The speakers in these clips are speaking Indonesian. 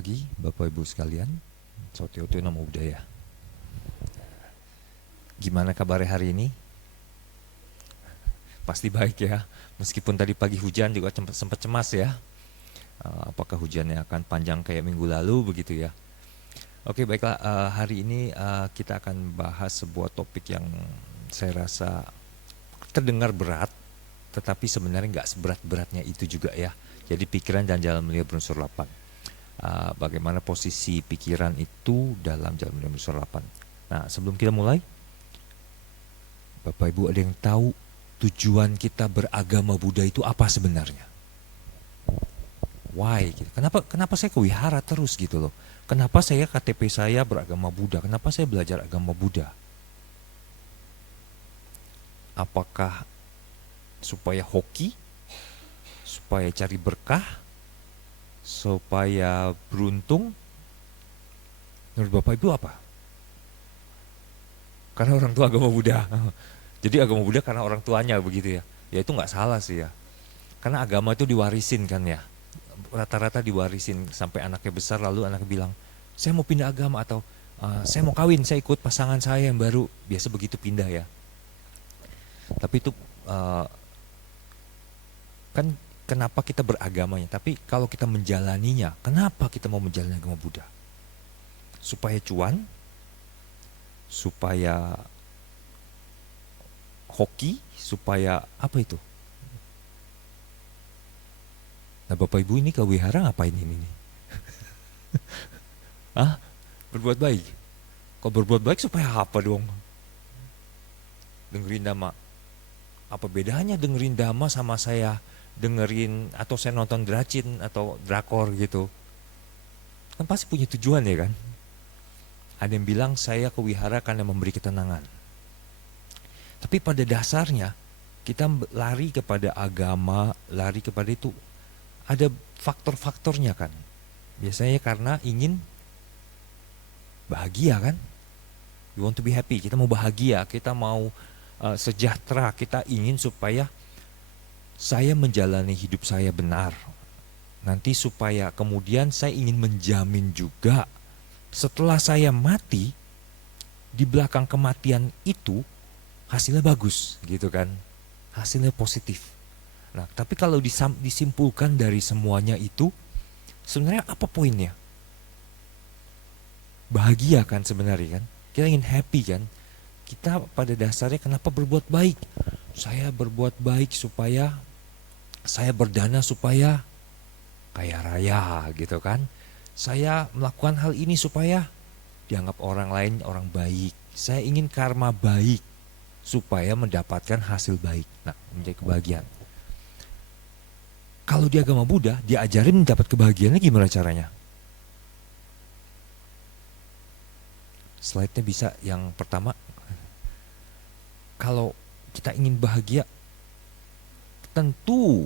pagi Bapak Ibu sekalian, Sotioto Namo Buddhaya. Gimana kabarnya hari ini? Pasti baik ya, meskipun tadi pagi hujan juga sempat cemas ya. Apakah hujannya akan panjang kayak minggu lalu begitu ya? Oke baiklah, hari ini kita akan bahas sebuah topik yang saya rasa terdengar berat, tetapi sebenarnya nggak seberat-beratnya itu juga ya. Jadi pikiran dan jalan mulia berunsur 8. Bagaimana posisi pikiran itu dalam jalan mulia berunsur 8. Nah sebelum kita mulai, Bapak Ibu ada yang tahu tujuan kita beragama Buddha itu apa sebenarnya? Why? Gitu. Kenapa saya ke wihara terus gitu loh? Kenapa saya KTP saya beragama Buddha? Kenapa saya belajar agama Buddha? Apakah supaya hoki? Supaya cari berkah? Supaya beruntung? Menurut Bapak Ibu apa? Karena orang tua agama Buddha. Jadi agama Buddha karena orang tuanya begitu ya. Ya itu nggak salah sih ya. Karena agama itu diwarisin kan ya. Rata-rata diwarisin sampai anaknya besar lalu anaknya bilang, saya mau pindah agama atau saya mau kawin, saya ikut pasangan saya yang baru. Biasa begitu pindah ya. Tapi itu kan kenapa kita beragamanya. Tapi kalau kita menjalaninya, kenapa kita mau menjalani agama Buddha? Supaya cuan, supaya hoki, supaya apa itu? Nah Bapak Ibu ini ke wihara ngapain ini nih? Berbuat baik? Kalau berbuat baik supaya apa dong? Dengerin dhamma. Apa bedanya dengerin dhamma sama saya dengerin atau saya nonton dracin atau drakor gitu? Kan pasti punya tujuan ya kan? Ada yang bilang saya ke wihara karena memberi ketenangan. Tapi pada dasarnya kita lari kepada agama, lari kepada itu ada faktor-faktornya kan. Biasanya karena ingin bahagia kan. You want to be happy, kita mau bahagia, kita mau sejahtera, kita ingin supaya saya menjalani hidup saya benar. Nanti supaya kemudian saya ingin menjamin juga setelah saya mati, di belakang kematian itu hasilnya bagus gitu kan, hasilnya positif. Nah tapi kalau disimpulkan dari semuanya itu sebenarnya apa poinnya? Bahagia kan sebenarnya kan, kita ingin happy kan. Kita pada dasarnya kenapa berbuat baik? Saya berbuat baik supaya saya berdana supaya kaya raya gitu kan. Saya melakukan hal ini supaya dianggap orang lain orang baik. Saya ingin karma baik supaya mendapatkan hasil baik. Nah, menjadi kebahagiaan. Kalau di agama Buddha, diajarin mendapat kebahagiaannya gimana caranya? Slide-nya bisa yang pertama. Kalau kita ingin bahagia, tentu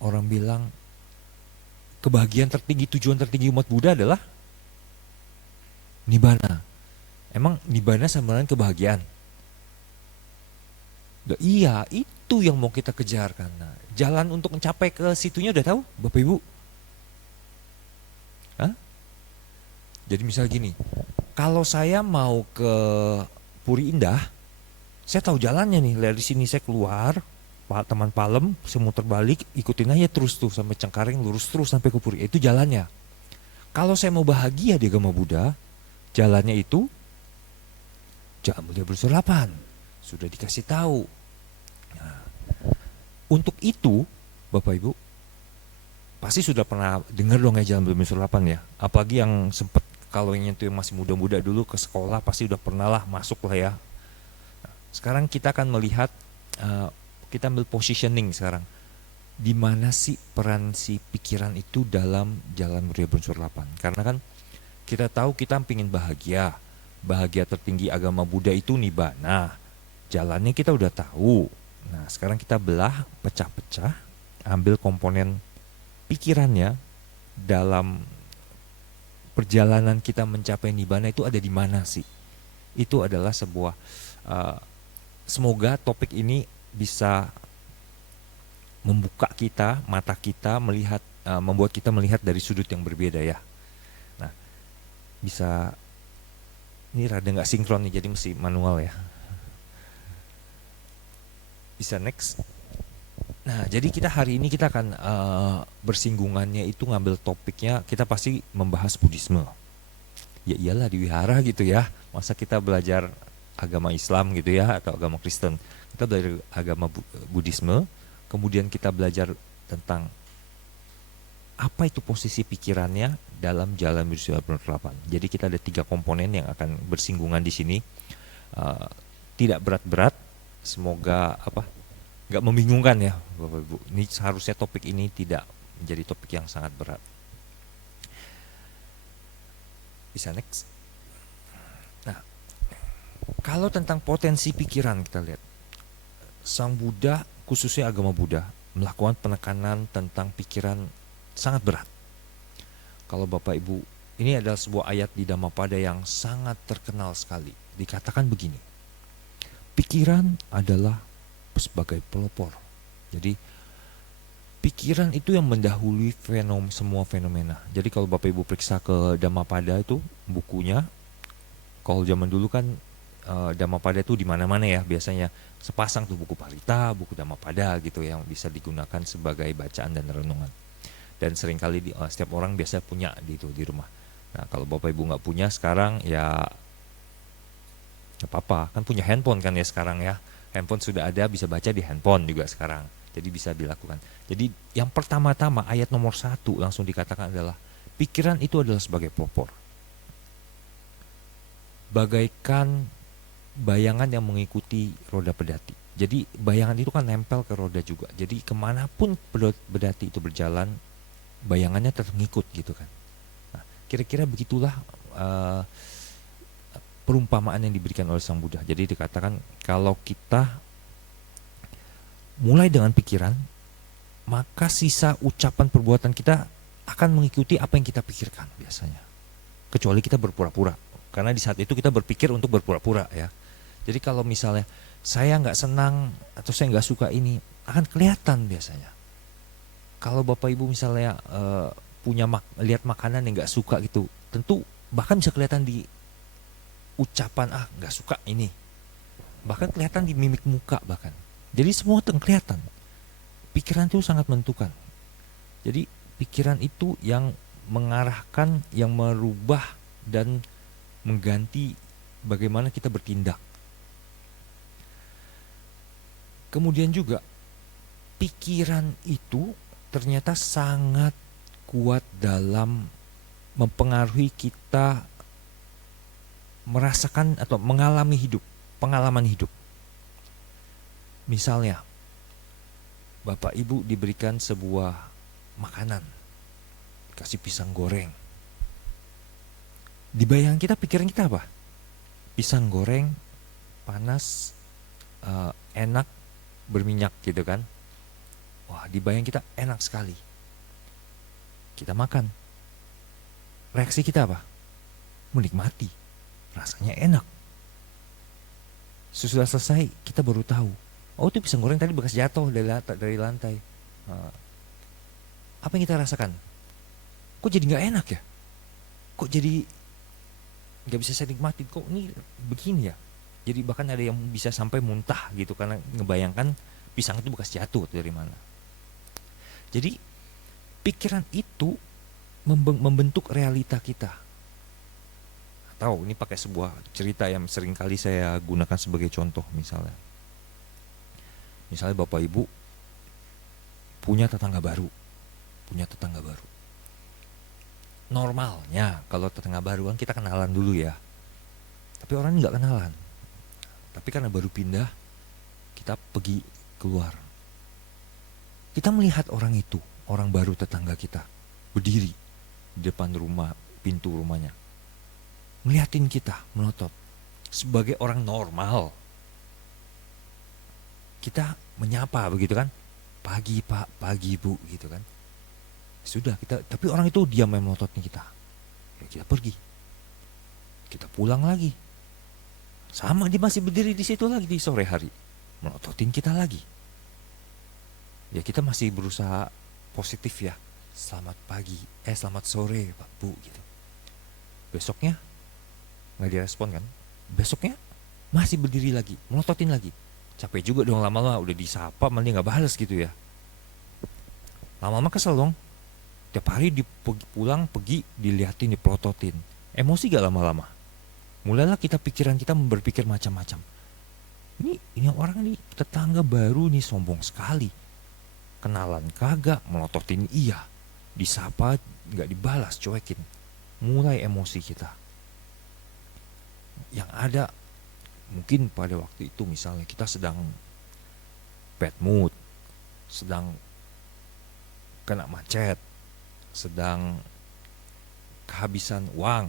orang bilang kebahagiaan tertinggi, tujuan tertinggi umat Buddha adalah Nibbana. Emang Nibbana sama dengan kebahagiaan? Iya, itu yang mau kita kejar kan. Nah, jalan untuk mencapai ke situnya udah tahu, Bapak Ibu? Hah? Jadi misal gini, kalau saya mau ke Puri Indah, saya tahu jalannya nih. Dari sini saya keluar, Taman Palem, saya muter balik, ikutin aja terus tuh sampai Cengkareng, lurus terus sampai ke Puri. Itu jalannya. Kalau saya mau bahagia di agama Buddha, jalannya itu Jalan Mulia Berunsur 8. Sudah dikasih tahu. Nah, untuk itu, Bapak Ibu, pasti sudah pernah dengar dong ya Jalan Mulia Berunsur 8 ya. Apalagi yang sempat, kalau yang itu yang masih muda-muda dulu ke sekolah, pasti udah pernah lah masuk lah ya. Nah, sekarang kita akan melihat, kita ambil positioning sekarang. Di mana sih peran si pikiran itu dalam Jalan Mulia Berunsur 8? Karena kan kita tahu kita ingin bahagia. Bahagia tertinggi agama Buddha itu Nibbana. Jalannya kita udah tahu. Nah sekarang kita belah, pecah-pecah, ambil komponen pikirannya dalam perjalanan kita mencapai Nibbana itu ada di mana sih? Itu adalah sebuah, semoga topik ini bisa membuka kita, mata kita melihat membuat kita melihat dari sudut yang berbeda ya. Nah, bisa ini rada nggak sinkron nih, jadi mesti manual ya. Bisa next. Nah, jadi kita hari ini kita akan bersinggungannya itu ngambil topiknya, kita pasti membahas Buddhisme. Ya iyalah di wihara gitu ya. Masa kita belajar agama Islam gitu ya atau agama Kristen. Kita belajar agama Buddhisme, kemudian kita belajar tentang apa itu posisi pikirannya dalam jalan menuju 8. Jadi kita ada 3 komponen yang akan bersinggungan di sini. Tidak berat-berat, semoga nggak membingungkan ya Bapak Ibu. Ini seharusnya topik ini tidak menjadi topik yang sangat berat. Bisa next. Nah, kalau tentang potensi pikiran kita lihat, Sang Buddha, khususnya agama Buddha, melakukan penekanan tentang pikiran sangat berat. Kalau Bapak Ibu, ini adalah sebuah ayat di Dhammapada yang sangat terkenal sekali. Dikatakan begini, pikiran adalah sebagai pelopor. Jadi pikiran itu yang mendahului semua fenomena. Jadi kalau Bapak Ibu periksa ke Dhammapada itu bukunya, kalau zaman dulu kan Dhammapada itu di mana-mana ya, biasanya sepasang tuh buku Parita, buku Dhammapada gitu yang bisa digunakan sebagai bacaan dan renungan. Dan seringkali setiap orang biasa punya di rumah. Nah kalau Bapak Ibu nggak punya sekarang ya nggak apa-apa, kan punya handphone kan ya sekarang ya. Handphone sudah ada, bisa baca di handphone juga sekarang. Jadi bisa dilakukan. Jadi yang pertama-tama ayat nomor 1 langsung dikatakan adalah pikiran itu adalah sebagai pelopor. Bagaikan bayangan yang mengikuti roda pedati. Jadi bayangan itu kan nempel ke roda juga. Jadi kemanapun pedati itu berjalan, bayangannya terngikut gitu kan. Nah, kira-kira begitulah perumpamaan yang diberikan oleh Sang Buddha. Jadi dikatakan kalau kita mulai dengan pikiran, maka sisa ucapan perbuatan kita akan mengikuti apa yang kita pikirkan biasanya. Kecuali kita berpura-pura. Karena di saat itu kita berpikir untuk berpura-pura ya. Jadi kalau misalnya saya nggak senang atau saya nggak suka ini, akan kelihatan biasanya. Kalau Bapak Ibu misalnya lihat makanan yang nggak suka gitu, tentu bahkan bisa kelihatan di ucapan nggak suka ini, bahkan kelihatan di mimik muka bahkan. Jadi semua kelihatan. Pikiran itu sangat menentukan. Jadi pikiran itu yang mengarahkan, yang merubah dan mengganti bagaimana kita bertindak. Kemudian juga pikiran itu ternyata sangat kuat dalam mempengaruhi kita merasakan atau mengalami pengalaman hidup. Misalnya, Bapak Ibu diberikan sebuah makanan, kasih pisang goreng. Di bayangan kita, pikiran kita apa? Pisang goreng, panas, enak, berminyak gitu kan. Wah, di bayangan kita enak sekali. Kita makan. Reaksi kita apa? Menikmati. Rasanya enak. Sesudah selesai kita baru tahu, oh itu pisang goreng tadi bekas jatuh dari lantai. Apa yang kita rasakan? Kok jadi nggak enak ya? Kok jadi nggak bisa saya nikmatin? Kok ini begini ya? Jadi bahkan ada yang bisa sampai muntah gitu karena ngebayangkan pisang itu bekas jatuh dari mana. Jadi pikiran itu membentuk realita kita. Tahu ini pakai sebuah cerita yang sering kali saya gunakan sebagai contoh. Misalnya Bapak Ibu punya tetangga baru. Normalnya kalau tetangga baru kan kita kenalan dulu ya. Tapi orang ini nggak kenalan. Tapi karena baru pindah, kita pergi keluar. Kita melihat orang itu, orang baru tetangga kita, berdiri di depan rumah, pintu rumahnya. Melihatin kita, melotot. Sebagai orang normal, kita menyapa begitu kan, pagi Pak, pagi Bu gitu kan. Sudah kita, tapi orang itu diam melototin kita. Ya kita pergi, kita pulang lagi, sama dia masih berdiri di situ lagi di sore hari, melototin kita lagi. Ya kita masih berusaha positif ya, selamat pagi, selamat sore Pak Bu gitu. Besoknya nggak direspon kan, besoknya masih berdiri lagi, melototin lagi. Capek juga dong, lama-lama udah disapa malah nggak balas gitu ya. Lama-lama kesel dong, tiap hari pulang pergi diliatin, dipelototin. Emosi gak lama-lama, mulailah pikiran kita berpikir macam-macam. Ini orang nih tetangga baru nih sombong sekali, kenalan kagak, melototin iya, disapa nggak dibalas, cuekin. Mulai emosi kita. Yang ada mungkin pada waktu itu misalnya kita sedang bad mood, sedang kena macet, sedang kehabisan uang.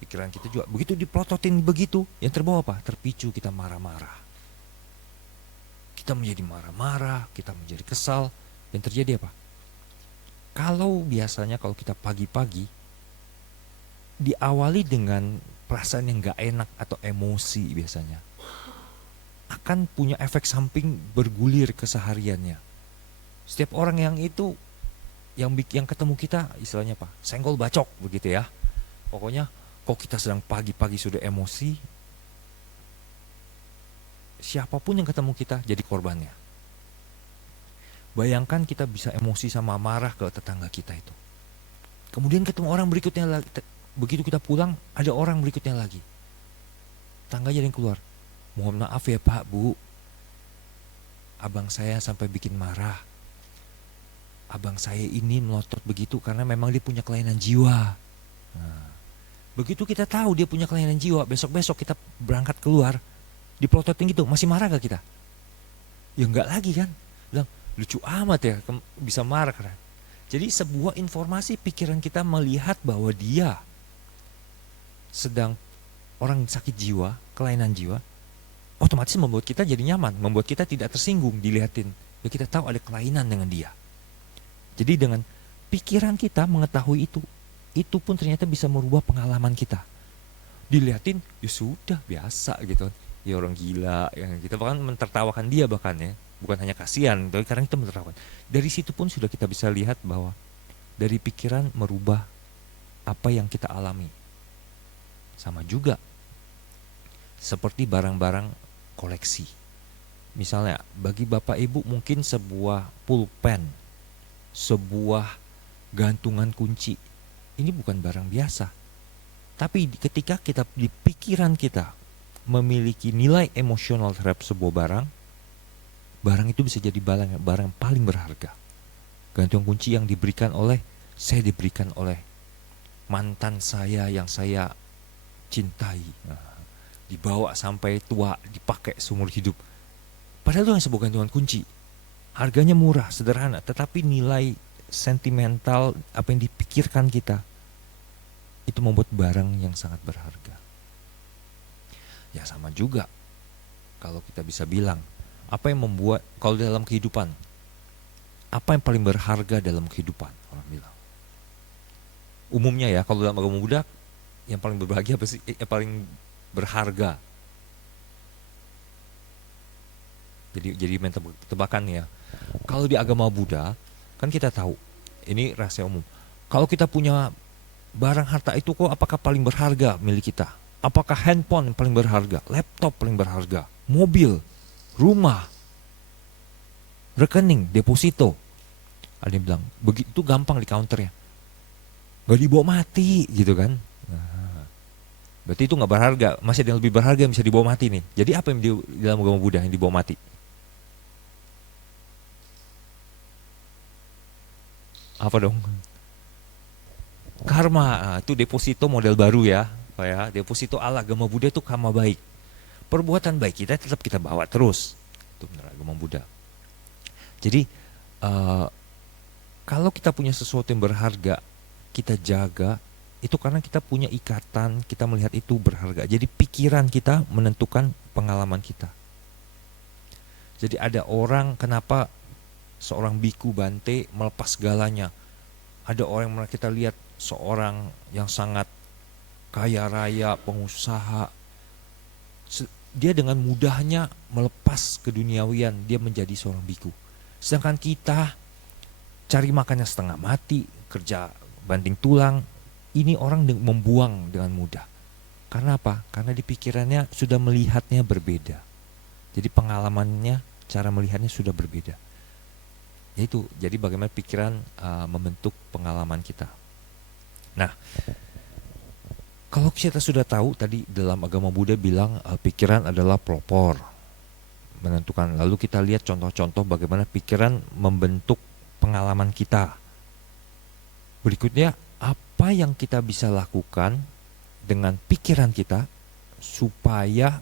Pikiran kita juga begitu dipelototin begitu, yang terbawa apa? Terpicu kita marah-marah. Kita menjadi marah-marah, kita menjadi kesal. Dan terjadi apa? Kalau biasanya kalau kita pagi-pagi diawali dengan perasaan yang gak enak atau emosi biasanya, akan punya efek samping bergulir kesehariannya. Setiap orang yang itu yang ketemu kita istilahnya apa? Senggol bacok begitu ya. Pokoknya kok kita sedang pagi-pagi sudah emosi, siapapun yang ketemu kita jadi korbannya. Bayangkan kita bisa emosi sama marah ke tetangga kita itu. Kemudian ketemu orang berikutnya lagi, begitu kita pulang ada orang berikutnya lagi. Tangga jadi yang keluar. Mohon maaf ya Pak, Bu, abang saya sampai bikin marah. Abang saya ini melotot begitu karena memang dia punya kelainan jiwa. Nah, begitu kita tahu dia punya kelainan jiwa, besok-besok kita berangkat keluar, dipelototin gitu, masih marah gak kita? Ya enggak lagi kan? Bilang, lucu amat ya, bisa marah kan? Jadi sebuah informasi pikiran kita melihat bahwa dia sedang orang sakit jiwa, kelainan jiwa, otomatis membuat kita jadi nyaman, membuat kita tidak tersinggung dilihatin. Ya kita tahu ada kelainan dengan dia. Jadi dengan pikiran kita mengetahui itu pun ternyata bisa merubah pengalaman kita. Dilihatin, ya sudah biasa gitu. Ya orang gila, yang kita bahkan mentertawakan dia bahkan ya. Bukan hanya kasihan, tapi karena kita mentertawakan. Dari situ pun sudah kita bisa lihat bahwa dari pikiran merubah apa yang kita alami. Sama juga seperti barang-barang koleksi. Misalnya bagi Bapak Ibu mungkin sebuah pulpen, sebuah gantungan kunci, ini bukan barang biasa. Tapi ketika kita di pikiran kita memiliki nilai emosional terhadap sebuah barang itu bisa jadi barang paling berharga. Gantungan kunci yang diberikan oleh mantan saya yang saya cintai, dibawa sampai tua, dipakai seumur hidup. Padahal itu hanya sebuah gantungan kunci. Harganya murah, sederhana, tetapi nilai sentimental apa yang dipikirkan kita itu membuat barang yang sangat berharga. Ya sama juga kalau kita bisa bilang, apa yang membuat, kalau dalam kehidupan, apa yang paling berharga dalam kehidupan? Orang bilang umumnya ya, kalau dalam agama Buddha yang paling berbahagia apa sih? Yang paling berharga. Jadi main tebakan ya. Kalau di agama Buddha kan kita tahu, ini rahasia umum. Kalau kita punya barang harta itu kok apakah paling berharga milik kita? Apakah handphone yang paling berharga, laptop paling berharga, mobil, rumah, rekening, deposito? Ada yang bilang begitu gampang di counternya, gak dibawa mati gitu kan? Nah, berarti itu nggak berharga. Masih ada yang lebih berharga yang bisa dibawa mati nih. Jadi apa yang di dalam agama Buddha yang dibawa mati? Apa dong? Karma. Itu deposito model baru ya. Deposito ala agama Buddha itu karma baik. Perbuatan baik kita tetap kita bawa terus. Itu benar agama Buddha. Jadi kalau kita punya sesuatu yang berharga, kita jaga, itu karena kita punya ikatan, kita melihat itu berharga. Jadi pikiran kita menentukan pengalaman kita. Jadi ada orang, kenapa seorang biku Bante melepas segalanya. Ada orang yang kita lihat seorang yang sangat kaya raya, pengusaha, dia dengan mudahnya melepas keduniawian, dia menjadi seorang biku. Sedangkan kita cari makannya setengah mati, kerja banting tulang. Ini orang membuang dengan mudah. Karena apa? Karena di pikirannya sudah melihatnya berbeda. Jadi pengalamannya, cara melihatnya sudah berbeda. Yaitu, jadi bagaimana pikiran membentuk pengalaman kita. Nah, kalau kita sudah tahu tadi dalam agama Buddha bilang pikiran adalah pelopor menentukan. Lalu kita lihat contoh-contoh bagaimana pikiran membentuk pengalaman kita. Berikutnya, apa yang kita bisa lakukan dengan pikiran kita supaya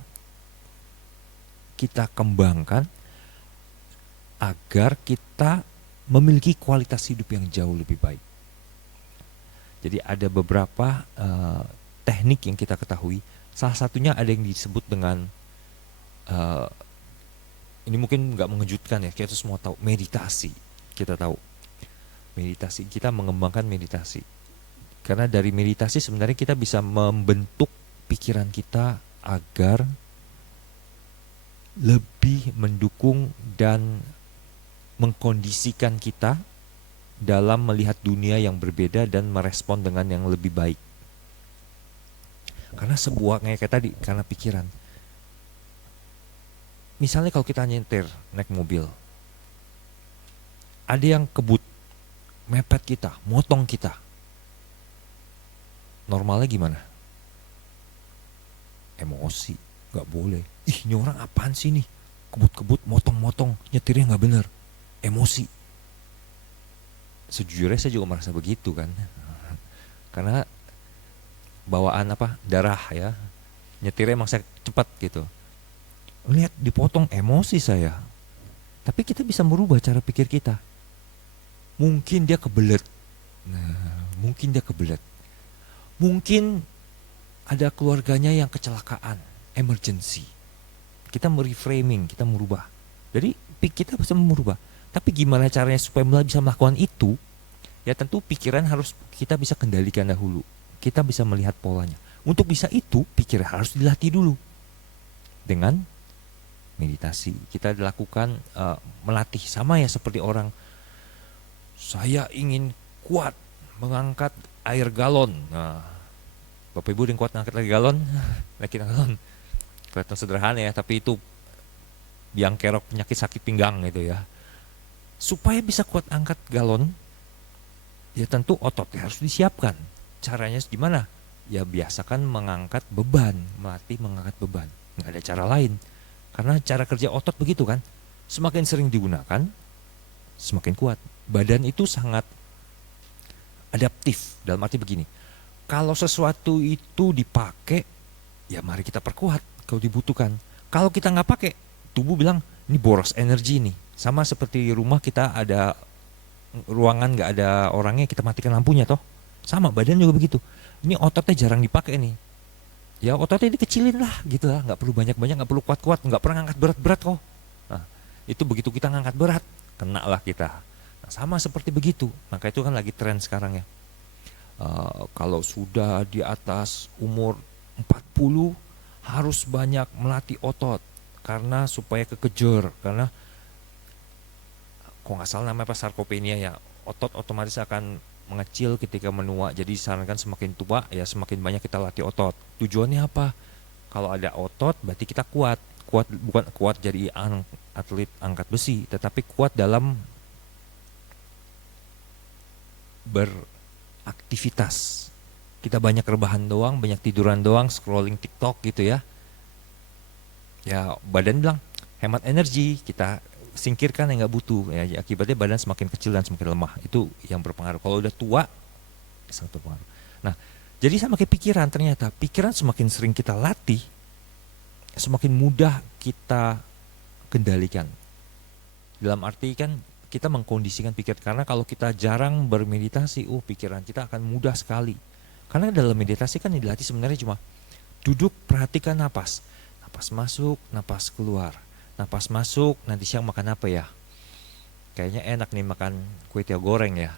kita kembangkan agar kita memiliki kualitas hidup yang jauh lebih baik. Jadi ada beberapa teknik yang kita ketahui. Salah satunya ada yang disebut dengan ini mungkin nggak mengejutkan ya, kita semua tahu, meditasi. Kita tahu meditasi, kita mengembangkan meditasi. Karena dari meditasi sebenarnya kita bisa membentuk pikiran kita agar lebih mendukung dan mengkondisikan kita dalam melihat dunia yang berbeda dan merespon dengan yang lebih baik. Karena sebuah kayak tadi, karena pikiran. Misalnya kalau kita nyetir naik mobil, ada yang kebut, mepet kita, motong kita. Normalnya gimana? Emosi, gak boleh. Ih, ini orang apaan sih nih? Kebut-kebut, motong-motong, nyetirnya gak bener. Emosi. Sejujurnya saya juga merasa begitu kan. Karena bawaan darah ya. Nyetirnya emang saya cepat gitu. Lihat dipotong, emosi saya. Tapi kita bisa merubah cara pikir kita. Mungkin dia kebelet. Mungkin dia kebelet. Mungkin ada keluarganya yang kecelakaan, emergency. Kita mereframing, kita merubah. Jadi kita bisa merubah. Tapi gimana caranya supaya bisa melakukan itu? Ya tentu pikiran harus kita bisa kendalikan dahulu. Kita bisa melihat polanya. Untuk bisa itu, pikiran harus dilatih dulu. Dengan meditasi. Kita dilakukan melatih, sama ya seperti orang, saya ingin kuat mengangkat air galon. Nah, Bapak Ibu yang kuat mengangkat air galon, naikin galon. Kelihatan sederhana ya, tapi itu biang kerok penyakit sakit pinggang gitu ya. Supaya bisa kuat angkat galon, ya tentu ototnya harus disiapkan. Caranya gimana? Ya biasakan mengangkat beban, melatih mengangkat beban. Nggak ada cara lain. Karena cara kerja otot begitu kan. Semakin sering digunakan, semakin kuat. Badan itu sangat adaptif, dalam arti begini, kalau sesuatu itu dipakai, ya mari kita perkuat kalau dibutuhkan. Kalau kita nggak pakai, tubuh bilang ini boros energi nih. Sama seperti di rumah kita ada ruangan nggak ada orangnya, kita matikan lampunya toh. Sama badan juga begitu. Ini ototnya jarang dipakai nih. Ya ototnya dikecilin lah gitu lah, nggak perlu banyak-banyak, nggak perlu kuat-kuat, nggak pernah ngangkat berat-berat kok. Nah, itu begitu kita ngangkat berat, kena lah kita. Sama seperti begitu, maka itu kan lagi tren sekarang ya. Kalau sudah di atas umur 40 harus banyak melatih otot karena supaya kekejar, karena kok nggak salah namanya sarkopenia ya, otot otomatis akan mengecil ketika menua. Jadi disarankan semakin tua ya semakin banyak kita latih otot. Tujuannya apa? Kalau ada otot berarti kita kuat bukan kuat jadi atlet angkat besi, tetapi kuat dalam beraktivitas. Kita banyak rebahan doang, banyak tiduran doang, scrolling TikTok gitu ya. Ya badan bilang hemat energi, kita singkirkan yang nggak butuh. Ya akibatnya badan semakin kecil dan semakin lemah. Itu yang berpengaruh. Kalau udah tua sangat berpengaruh. Nah, jadi sama kayak pikiran, ternyata pikiran semakin sering kita latih, semakin mudah kita kendalikan. Dalam arti kan kita mengkondisikan pikiran, karena kalau kita jarang bermeditasi, pikiran kita akan mudah sekali. Karena dalam meditasi kan yang dilatih sebenarnya cuma duduk, perhatikan napas. Napas masuk, napas keluar. Napas masuk, nanti siang makan apa ya? Kayaknya enak nih makan kue tiaw goreng ya.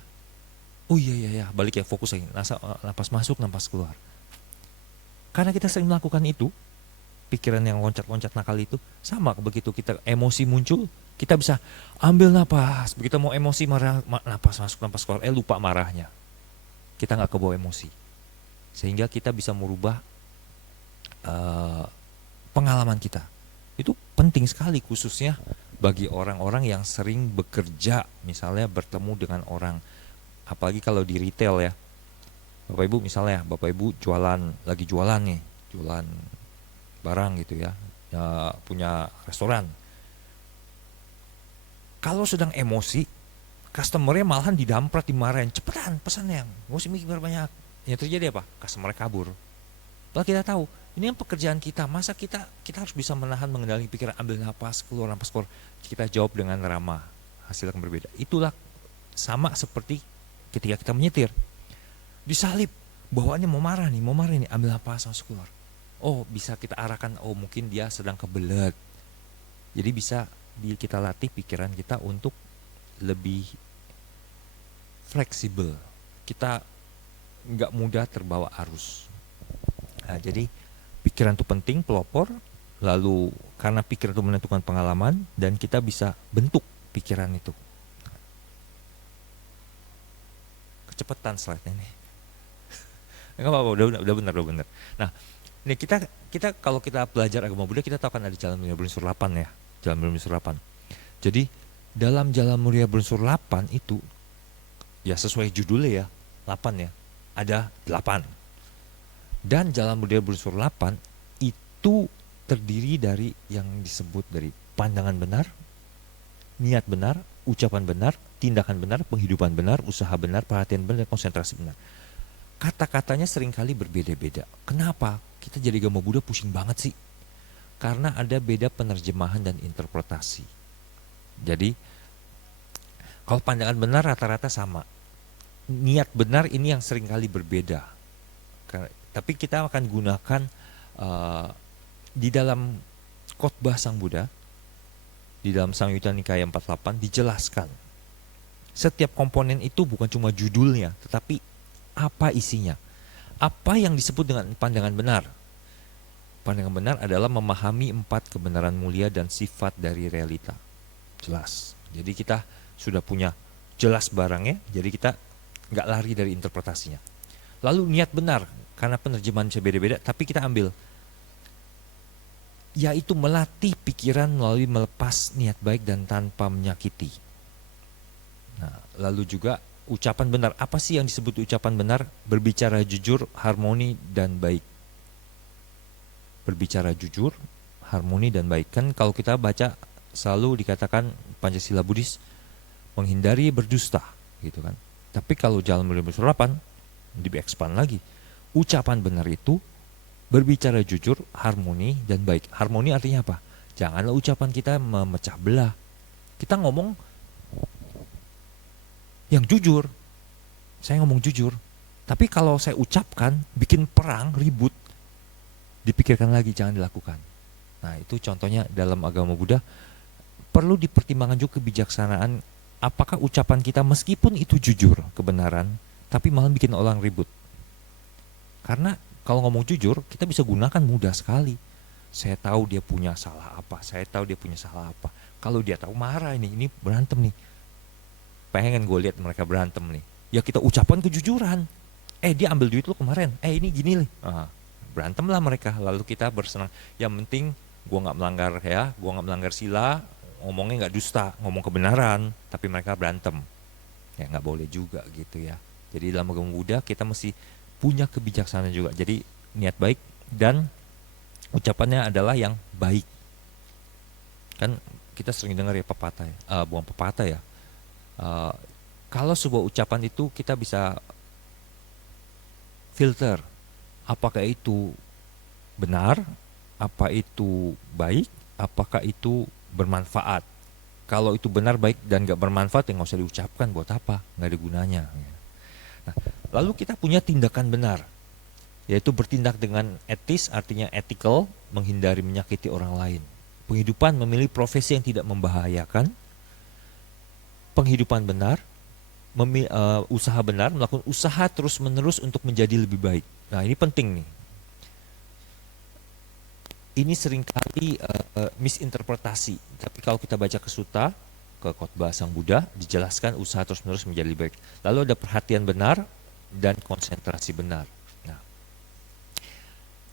Oh iya, balik ya, fokus lagi. Napas masuk, napas keluar. Karena kita sering melakukan itu, pikiran yang loncat-loncat nakal itu, sama begitu kita emosi muncul, Kita bisa ambil napas, begitu mau emosi marah, napas masuk, napas keluar, lupa marahnya. Kita nggak kebawa emosi. Sehingga kita bisa merubah pengalaman kita. Itu penting sekali khususnya bagi orang-orang yang sering bekerja, misalnya bertemu dengan orang, apalagi kalau di retail ya. Bapak Ibu misalnya, Bapak Ibu lagi jualan nih, jualan barang gitu ya, punya restoran. Kalau sedang emosi, customernya malahan didamprat, dimarahin, cepetan pesannya, nggak usah mikir banyak. Yang terjadi apa? Customer kabur. Padahal kita tahu, ini yang pekerjaan kita, masa kita harus bisa menahan, mengendalikan pikiran, ambil napas keluar. Kita jawab dengan ramah, hasil akan berbeda. Itulah sama seperti ketika kita menyetir. Disalip, bawaannya mau marah nih, ambil napas masuk keluar. Oh, bisa kita arahkan, oh mungkin dia sedang kebelet. Jadi bisa kita latih pikiran kita untuk lebih fleksibel. Kita nggak mudah terbawa arus. Nah, jadi pikiran itu penting, pelopor. Lalu karena pikiran itu menentukan pengalaman, dan kita bisa bentuk pikiran itu. Kecepatan slide ini. Enggak apa-apa, udah benar. Nah, ini kita kalau kita belajar agama Buddha, kita tahu kan ada jalan mulia berunsur 8 ya. Jalan mulia berunsur 8. Jadi dalam jalan mulia berunsur 8 itu ya sesuai judulnya ya, 8 ya. Ada 8. Dan jalan mulia berunsur 8 itu terdiri dari yang disebut dari pandangan benar, niat benar, ucapan benar, tindakan benar, penghidupan benar, usaha benar, perhatian benar, konsentrasi benar. Kata-katanya seringkali berbeda-beda. Kenapa? Kita jadi agama Buddha pusing banget sih. Karena ada beda penerjemahan dan interpretasi. Jadi, kalau pandangan benar rata-rata sama. Niat benar ini yang seringkali berbeda. Tapi kita akan gunakan di dalam khotbah Sang Buddha, di dalam Samyutta Nikaya 48 dijelaskan. Setiap komponen itu bukan cuma judulnya, tetapi apa isinya. Apa yang disebut dengan pandangan benar? Pandangan benar adalah memahami 4 kebenaran mulia dan sifat dari realita. Jelas. Jadi kita sudah punya jelas barangnya, jadi kita nggak lari dari interpretasinya. Lalu niat benar, karena penerjemahan bisa beda-beda, tapi kita ambil, yaitu melatih pikiran melalui melepas niat baik dan tanpa menyakiti. Nah, lalu juga ucapan benar. Apa sih yang disebut ucapan benar? Berbicara jujur, harmoni, dan baik. Berbicara jujur, harmoni, dan baik. Kan kalau kita baca selalu dikatakan Pancasila Buddhis menghindari berdusta gitu kan. Tapi kalau jalan mulia berunsur 8 di-expand lagi. Ucapan benar itu berbicara jujur, harmoni, dan baik. Harmoni artinya apa? Janganlah ucapan kita memecah belah. Kita ngomong yang jujur. Saya ngomong jujur. Tapi kalau saya ucapkan bikin perang, ribut, dipikirkan lagi, jangan dilakukan. Nah, itu contohnya dalam agama Buddha. Perlu dipertimbangkan juga kebijaksanaan, apakah ucapan kita meskipun itu jujur, kebenaran, tapi malah bikin orang ribut. Karena kalau ngomong jujur, kita bisa gunakan mudah sekali. Saya tahu dia punya salah apa, saya tahu dia punya salah apa. Kalau dia tahu marah ini berantem nih. Pengen gue lihat mereka berantem nih. Ya kita ucapkan kejujuran. Dia ambil duit lu kemarin. Ini gini nih. Berantemlah mereka. Lalu kita bersenang. Yang penting gue nggak melanggar ya, gue nggak melanggar sila, ngomongnya nggak dusta, ngomong kebenaran. Tapi mereka berantem. Ya nggak boleh juga gitu ya. Jadi dalam agama Buddha kita mesti punya kebijaksanaan juga. Jadi niat baik dan ucapannya adalah yang baik. Kan kita sering dengar ya pepatah ya, bukan pepatah ya. Kalau sebuah ucapan itu kita bisa filter, apakah itu benar, apa itu baik, apakah itu bermanfaat. Kalau itu benar, baik, dan gak bermanfaat, ya gak usah diucapkan, buat apa, gak ada gunanya. Nah, lalu kita punya tindakan benar, yaitu bertindak dengan etis, artinya ethical, menghindari menyakiti orang lain. Penghidupan memilih profesi yang tidak membahayakan. Penghidupan benar, usaha benar, melakukan usaha terus-menerus untuk menjadi lebih baik. Nah, ini penting nih. ini seringkali misinterpretasi. Tapi kalau kita baca ke Sutta, ke khotbah Sang Buddha, dijelaskan usaha terus-menerus menjadi lebih baik. Lalu ada perhatian benar dan konsentrasi benar. Nah,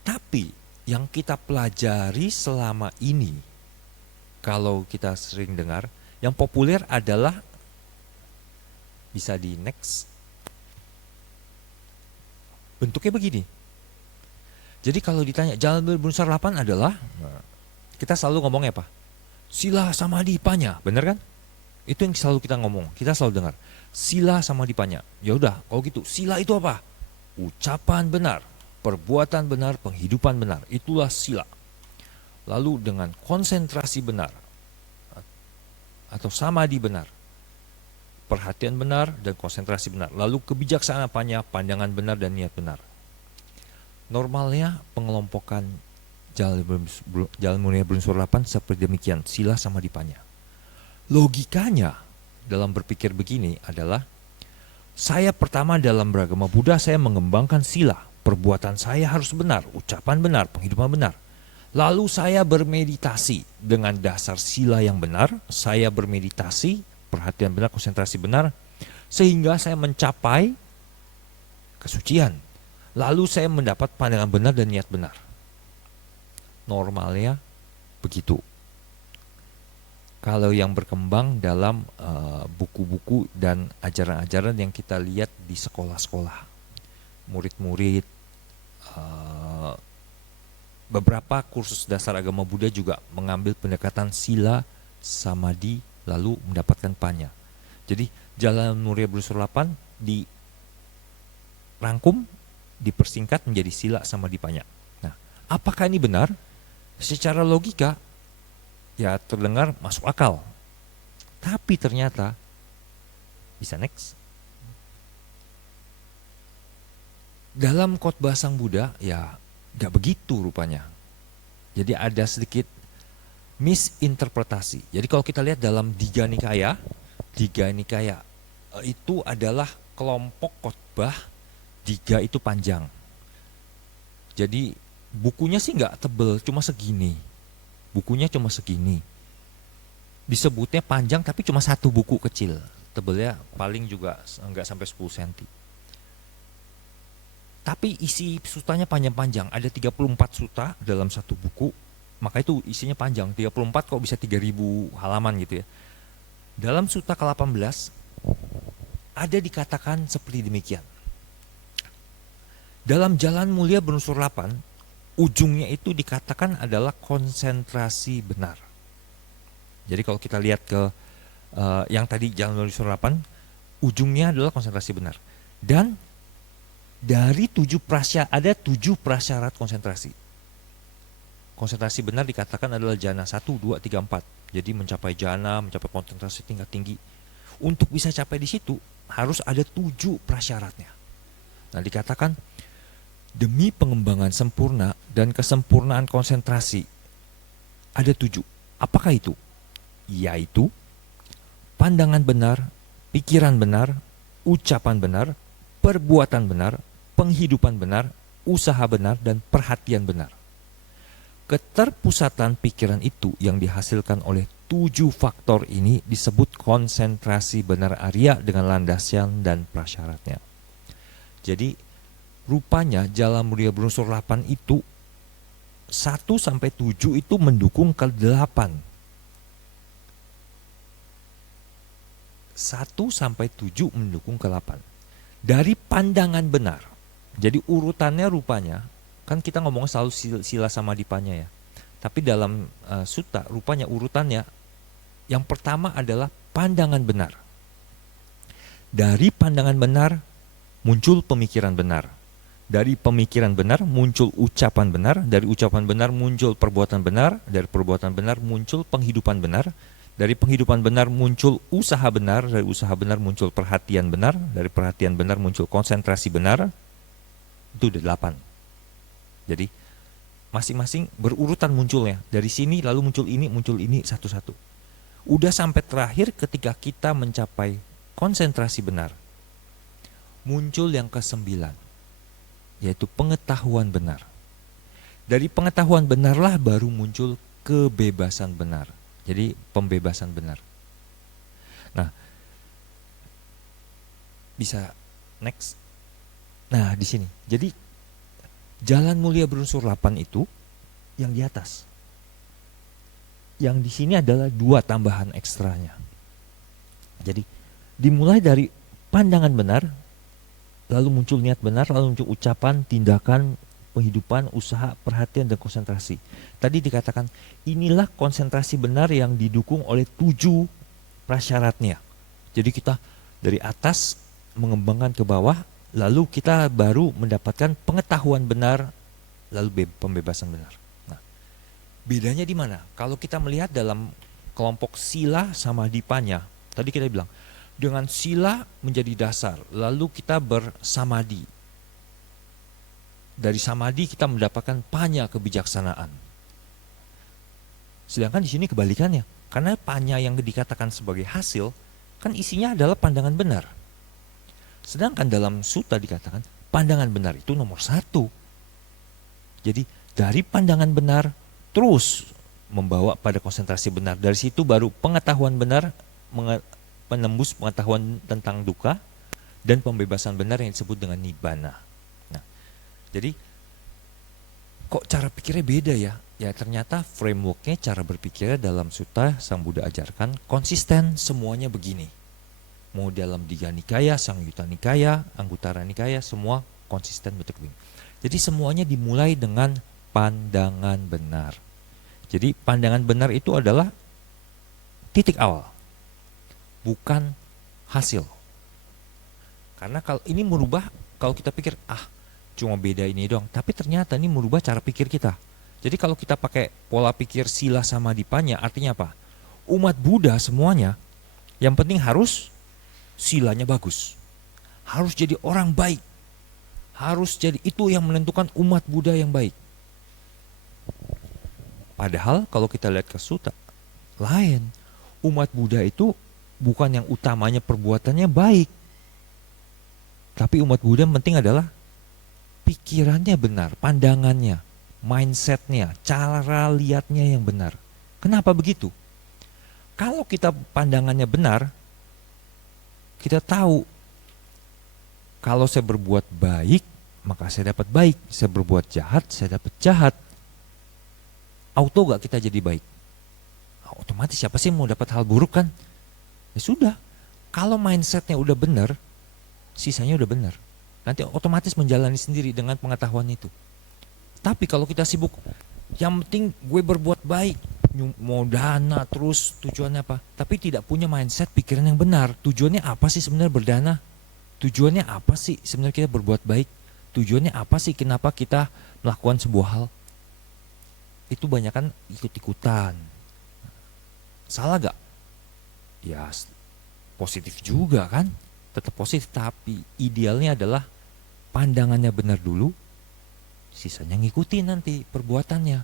tapi yang kita pelajari selama ini, kalau kita sering dengar, yang populer adalah, bisa di next, bentuknya begini. Jadi kalau ditanya jalan berunsur 8 adalah, kita selalu ngomongnya apa? Sila samadhi panya, bener kan? Itu yang selalu kita ngomong, kita selalu dengar. Sila samadhi panya. Ya udah, kalau gitu, sila itu apa? Ucapan benar, perbuatan benar, penghidupan benar. Itulah sila. Lalu dengan konsentrasi benar atau samadhi benar, perhatian benar dan konsentrasi benar. Lalu kebijaksanaan panya, pandangan benar dan niat benar. Normalnya pengelompokan jalan mulia berunsur 8 seperti demikian, sila samadhi panya. Logikanya dalam berpikir begini adalah, saya pertama dalam beragama Buddha saya mengembangkan sila, perbuatan saya harus benar, ucapan benar, penghidupan benar. Lalu saya bermeditasi dengan dasar sila yang benar, saya bermeditasi, perhatian benar, konsentrasi benar, sehingga saya mencapai kesucian. Lalu saya mendapat pandangan benar dan niat benar. Normalnya begitu. Kalau yang berkembang dalam buku-buku dan ajaran-ajaran yang kita lihat di sekolah-sekolah, murid-murid, beberapa kursus dasar agama Buddha juga mengambil pendekatan sila, samadhi, lalu mendapatkan panya. Jadi jalan mulia berunsur 8 dirangkum, dipersingkat menjadi sila samadhi panya. Nah, apakah ini benar? Secara logika ya terdengar masuk akal. Tapi ternyata, bisa next. Dalam khotbah Sang Buddha ya gak begitu rupanya. Jadi ada sedikit misinterpretasi. Jadi kalau kita lihat dalam Digha Nikaya itu adalah kelompok khotbah. Digha itu panjang. Jadi bukunya sih nggak tebel, cuma segini. Bukunya cuma segini. Disebutnya panjang tapi cuma satu buku kecil. Tebelnya paling juga nggak sampai 10 cm. Tapi isi sutanya panjang-panjang. Ada 34 suta dalam satu buku. Maka itu isinya panjang. 34 kok bisa 3000 halaman gitu ya. Dalam suta ke-18 ada dikatakan seperti demikian. Dalam jalan mulia berunsur 8, ujungnya itu dikatakan adalah konsentrasi benar. Jadi kalau kita lihat ke yang tadi jalan mulia berunsur 8, ujungnya adalah konsentrasi benar. Dan dari ada 7 prasyarat konsentrasi. Konsentrasi benar dikatakan adalah jana 1, 2, 3, 4. Jadi mencapai jana, mencapai konsentrasi tingkat tinggi. Untuk bisa capai di situ harus ada 7 prasyaratnya. Nah, dikatakan demi pengembangan sempurna dan kesempurnaan konsentrasi ada 7. Apakah itu? Yaitu pandangan benar, pikiran benar, ucapan benar, perbuatan benar, penghidupan benar, usaha benar, dan perhatian benar. Keterpusatan pikiran itu yang dihasilkan oleh 7 faktor ini disebut konsentrasi benar Arya dengan landasan dan prasyaratnya. Jadi rupanya jalan mulia berunsur 8 itu 1-7 itu mendukung ke-8. 1-7 mendukung ke-8. Dari pandangan benar. Jadi urutannya rupanya, kan kita ngomong selalu sila samadhi panya ya. Tapi dalam sutta rupanya urutannya yang pertama adalah pandangan benar. Dari pandangan benar muncul pemikiran benar. Dari pemikiran benar muncul ucapan benar, dari ucapan benar muncul perbuatan benar, dari perbuatan benar muncul penghidupan benar, dari penghidupan benar muncul usaha benar, dari usaha benar muncul perhatian benar, dari perhatian benar muncul konsentrasi benar. Itu udah 8. Jadi masing-masing berurutan munculnya. Dari sini lalu muncul ini satu-satu. Udah sampai terakhir ketika kita mencapai konsentrasi benar. Muncul yang ke-9, yaitu pengetahuan benar. Dari pengetahuan benarlah baru muncul kebebasan benar. Jadi pembebasan benar. Nah, bisa next. Nah, di sini. Jadi jalan mulia berunsur 8 itu yang di atas. Yang di sini adalah 2 tambahan ekstranya. Jadi dimulai dari pandangan benar, lalu muncul niat benar, lalu muncul ucapan, tindakan, penghidupan, usaha, perhatian, dan konsentrasi. Tadi dikatakan inilah konsentrasi benar yang didukung oleh 7 prasyaratnya. Jadi kita dari atas mengembangkan ke bawah, lalu kita baru mendapatkan pengetahuan benar, lalu pembebasan benar. Nah, bedanya di mana? Kalau kita melihat dalam kelompok sila sama dipanya, tadi kita bilang dengan sila menjadi dasar, lalu kita bersamadi. Dari samadi kita mendapatkan panya kebijaksanaan. Sedangkan di sini kebalikannya, karena panya yang dikatakan sebagai hasil kan isinya adalah pandangan benar. Sedangkan dalam sutta dikatakan pandangan benar itu nomor 1. Jadi dari pandangan benar terus membawa pada konsentrasi benar. Dari situ baru pengetahuan benar menembus pengetahuan tentang duka dan pembebasan benar yang disebut dengan nibbana. Nah, jadi kok cara pikirnya beda ya? Ya ternyata frameworknya, cara berpikirnya dalam sutta Sang Buddha ajarkan konsisten, semuanya begini. Mau dalam Digha Nikaya, Samyutta Nikaya, Anguttara Nikaya, semua konsisten betul. Jadi semuanya dimulai dengan pandangan benar. Jadi pandangan benar itu adalah titik awal, bukan hasil. Karena kalau ini merubah, kalau kita pikir cuma beda ini doang, tapi ternyata ini merubah cara pikir kita. Jadi kalau kita pakai pola pikir sila sama dipanya, artinya apa? Umat Buddha semuanya yang penting harus silanya bagus, harus jadi orang baik, harus jadi, itu yang menentukan umat Buddha yang baik. Padahal kalau kita lihat ke sutta lain, umat Buddha itu bukan yang utamanya perbuatannya baik, tapi umat Buddha yang penting adalah pikirannya benar, pandangannya, mindsetnya, cara lihatnya yang benar. Kenapa begitu? Kalau kita pandangannya benar, kita tahu kalau saya berbuat baik, maka saya dapat baik. Saya berbuat jahat, saya dapat jahat. Auto gak kita jadi baik? Otomatis siapa sih mau dapat hal buruk kan? Ya sudah, kalau mindsetnya udah benar, sisanya udah benar. Nanti otomatis menjalani sendiri dengan pengetahuan itu. Tapi kalau kita sibuk, yang penting gue berbuat baik, mau dana terus, tujuannya apa? Tapi tidak punya mindset pikiran yang benar. Tujuannya apa sih sebenarnya berdana? Tujuannya apa sih sebenarnya kita berbuat baik? Tujuannya apa sih kenapa kita melakukan sebuah hal? Itu banyak kan ikut-ikutan. Salah gak? Ya positif juga kan, tetap positif, tapi idealnya adalah pandangannya benar dulu, sisanya ngikutin nanti perbuatannya.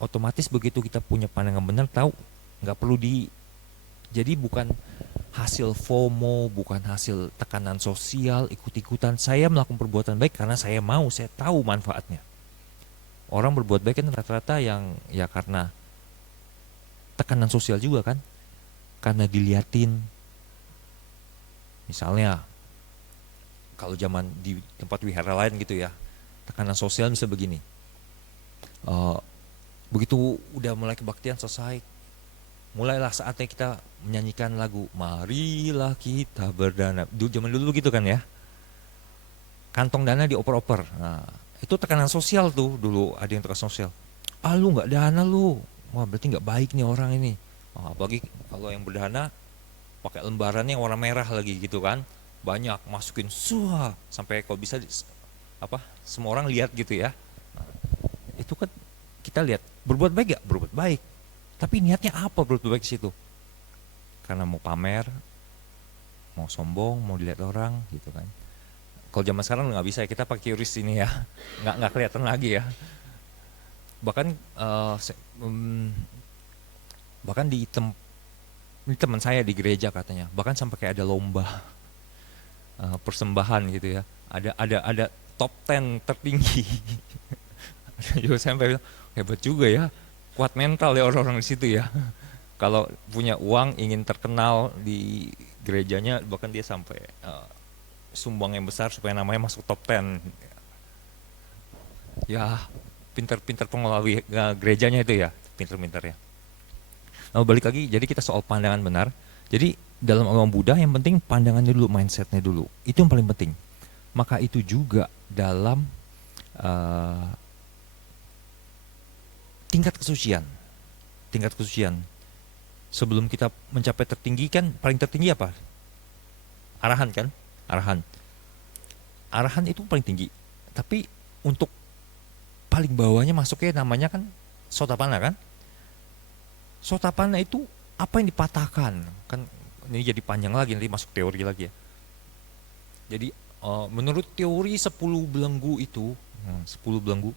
Otomatis begitu kita punya pandangan benar, tahu nggak perlu jadi bukan hasil FOMO, bukan hasil tekanan sosial, ikut-ikutan. Saya melakukan perbuatan baik karena saya mau, saya tahu manfaatnya. Orang berbuat baik kan rata-rata yang ya karena tekanan sosial juga kan, karena diliatin. Misalnya kalau zaman di tempat wihara lain gitu ya, tekanan sosial bisa begini, begitu udah mulai kebaktian selesai, mulailah saatnya kita menyanyikan lagu Marilah Kita Berdana. Zaman dulu gitu kan ya, kantong dana dioper-oper. Nah, itu tekanan sosial tuh dulu, ada yang tekanan sosial. Lu nggak dana lu, wah berarti nggak baik nih orang ini. Apalagi kalau yang berdana pakai lembarannya warna merah lagi gitu kan, banyak masukin sampai kalau bisa semua orang lihat gitu ya. Nah, itu kan kita lihat berbuat baik gak? Berbuat baik, tapi niatnya apa berbuat baik situ? Karena mau pamer, mau sombong, mau dilihat orang gitu kan. Kalau zaman sekarang nggak bisa, kita pakai QRIS ini ya, nggak kelihatan lagi ya. Bahkan di teman saya di gereja katanya, bahkan sampai kayak ada lomba persembahan gitu ya. Ada top 10 tertinggi Juga saya sampai bilang, hebat juga ya, kuat mental ya orang-orang di situ ya. Kalau punya uang ingin terkenal di gerejanya, bahkan dia sampai sumbang yang besar supaya namanya masuk top 10. Ya, pinter-pinter pengelola gerejanya itu ya, pinter-pinter ya. Nah, balik lagi, jadi kita soal pandangan benar. Jadi dalam agama Buddha yang penting pandangannya dulu, mindsetnya dulu. Itu yang paling penting. Maka itu juga dalam uh, tingkat kesucian. Tingkat kesucian. Sebelum kita mencapai tertinggi kan, paling tertinggi apa? Arahan kan? Arahan. Arahan itu paling tinggi. Tapi untuk paling bawahnya masuknya namanya kan Sotapanna kan? Sotapanna itu apa yang dipatahkan? Kan ini jadi panjang lagi, nanti masuk teori lagi ya. Jadi menurut teori 10 belenggu itu, 10 belenggu,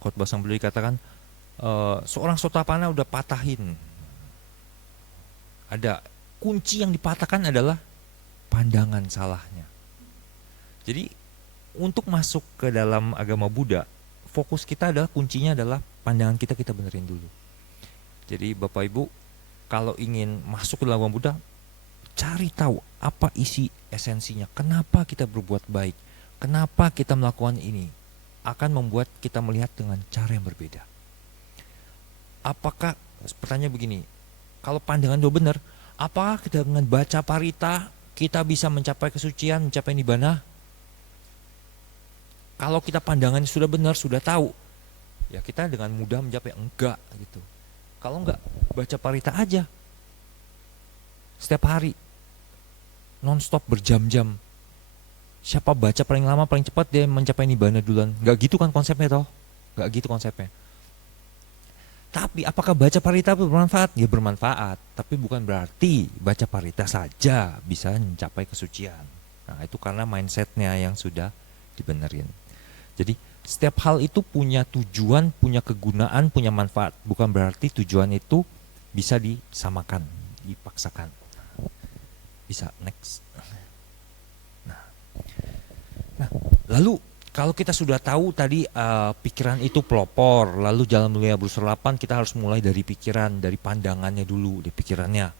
khotbah sang beliau dikatakan seorang Sotapanna udah patahin. Ada kunci yang dipatahkan adalah pandangan salahnya. Jadi untuk masuk ke dalam agama Buddha, fokus kita adalah kuncinya adalah pandangan kita benerin dulu. Jadi Bapak Ibu, kalau ingin masuk ke dalam agama Buddha, cari tahu apa isi esensinya. Kenapa kita berbuat baik? Kenapa kita melakukan ini? Akan membuat kita melihat dengan cara yang berbeda. Apakah, pertanyaan begini, kalau pandangan itu benar, apakah kita dengan baca parita kita bisa mencapai kesucian, mencapai nibbana? Kalau kita pandangannya sudah benar, sudah tahu, ya kita dengan mudah mencapai. Enggak gitu. Kalau enggak, baca parita aja setiap hari, non-stop berjam-jam. Siapa baca paling lama, paling cepat dia mencapai nibbana duluan. Enggak gitu kan konsepnya toh? Enggak gitu konsepnya. Tapi apakah baca parita bermanfaat? Ya bermanfaat, tapi bukan berarti baca parita saja bisa mencapai kesucian. Nah itu karena mindsetnya yang sudah dibenerin. Jadi setiap hal itu punya tujuan, punya kegunaan, punya manfaat. Bukan berarti tujuan itu bisa disamakan, dipaksakan. Bisa next. Nah, lalu kalau kita sudah tahu tadi pikiran itu pelopor, lalu Jalan Mulia Brewster 8 kita harus mulai dari pikiran, dari pandangannya dulu, di pikirannya.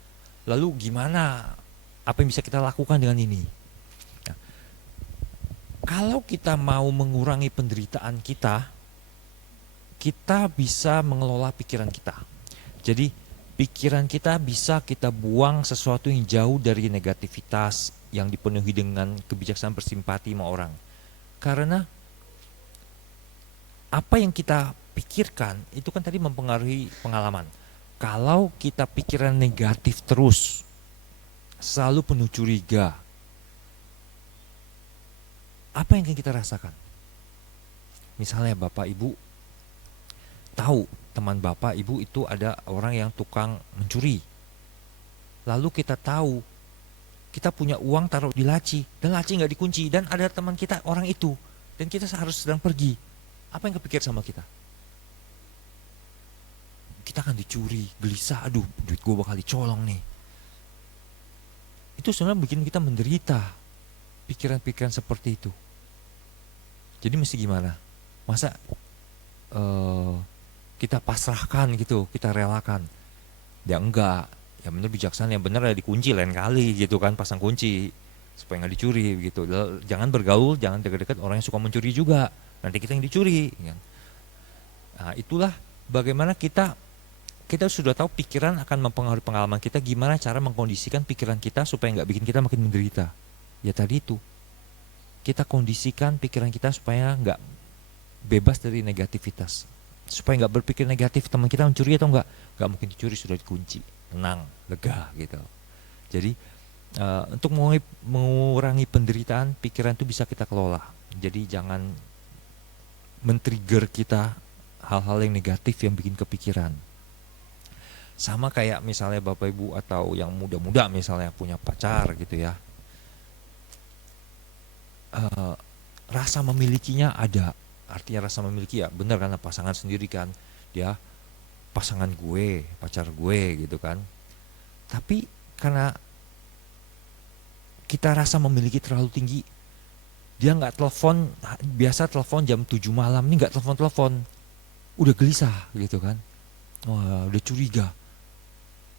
Lalu gimana? Apa yang bisa kita lakukan dengan ini? Kalau kita mau mengurangi penderitaan kita, kita bisa mengelola pikiran kita. Jadi pikiran kita bisa kita buang sesuatu yang jauh dari negativitas, yang dipenuhi dengan kebijaksanaan bersimpati sama orang. Karena apa yang kita pikirkan itu kan tadi mempengaruhi pengalaman. Kalau kita pikiran negatif terus, selalu penuh curiga, apa yang akan kita rasakan? Misalnya Bapak Ibu tahu teman Bapak Ibu itu ada orang yang tukang mencuri. Lalu kita tahu kita punya uang taruh di laci dan laci nggak dikunci dan ada teman kita orang itu dan kita harus sedang pergi. Apa yang kepikir sama kita? Kita akan dicuri, gelisah, aduh duit gue bakal dicolong nih. Itu sebenarnya bikin kita menderita, pikiran-pikiran seperti itu. Jadi mesti gimana? Masa kita pasrahkan gitu, kita relakan? Ya enggak. Ya bener bijaksana, yang bener ya dikunci lain kali gitu kan, pasang kunci supaya nggak dicuri gitu. Jangan bergaul, jangan dekat-dekat orang yang suka mencuri juga. Nanti kita yang dicuri. Kan? Nah, itulah bagaimana kita sudah tahu pikiran akan mempengaruhi pengalaman kita. Gimana cara mengkondisikan pikiran kita supaya nggak bikin kita makin menderita? Ya tadi itu. Kita kondisikan pikiran kita supaya nggak bebas dari negativitas, supaya nggak berpikir negatif. Teman kita mencuri atau nggak mungkin dicuri, sudah dikunci, tenang, lega gitu. Jadi untuk mengurangi penderitaan, pikiran itu bisa kita kelola. Jadi jangan men-trigger kita hal-hal yang negatif yang bikin kepikiran. Sama kayak misalnya Bapak Ibu atau yang muda-muda misalnya punya pacar gitu ya. Rasa memilikinya ada, artinya rasa memiliki ya benar karena pasangan sendiri kan, dia pasangan gue, pacar gue gitu kan. Tapi karena kita rasa memiliki terlalu tinggi, Dia nggak telepon, biasa telepon jam 7 malam, ini nggak telepon-telepon. Udah gelisah gitu kan. Wah, udah curiga.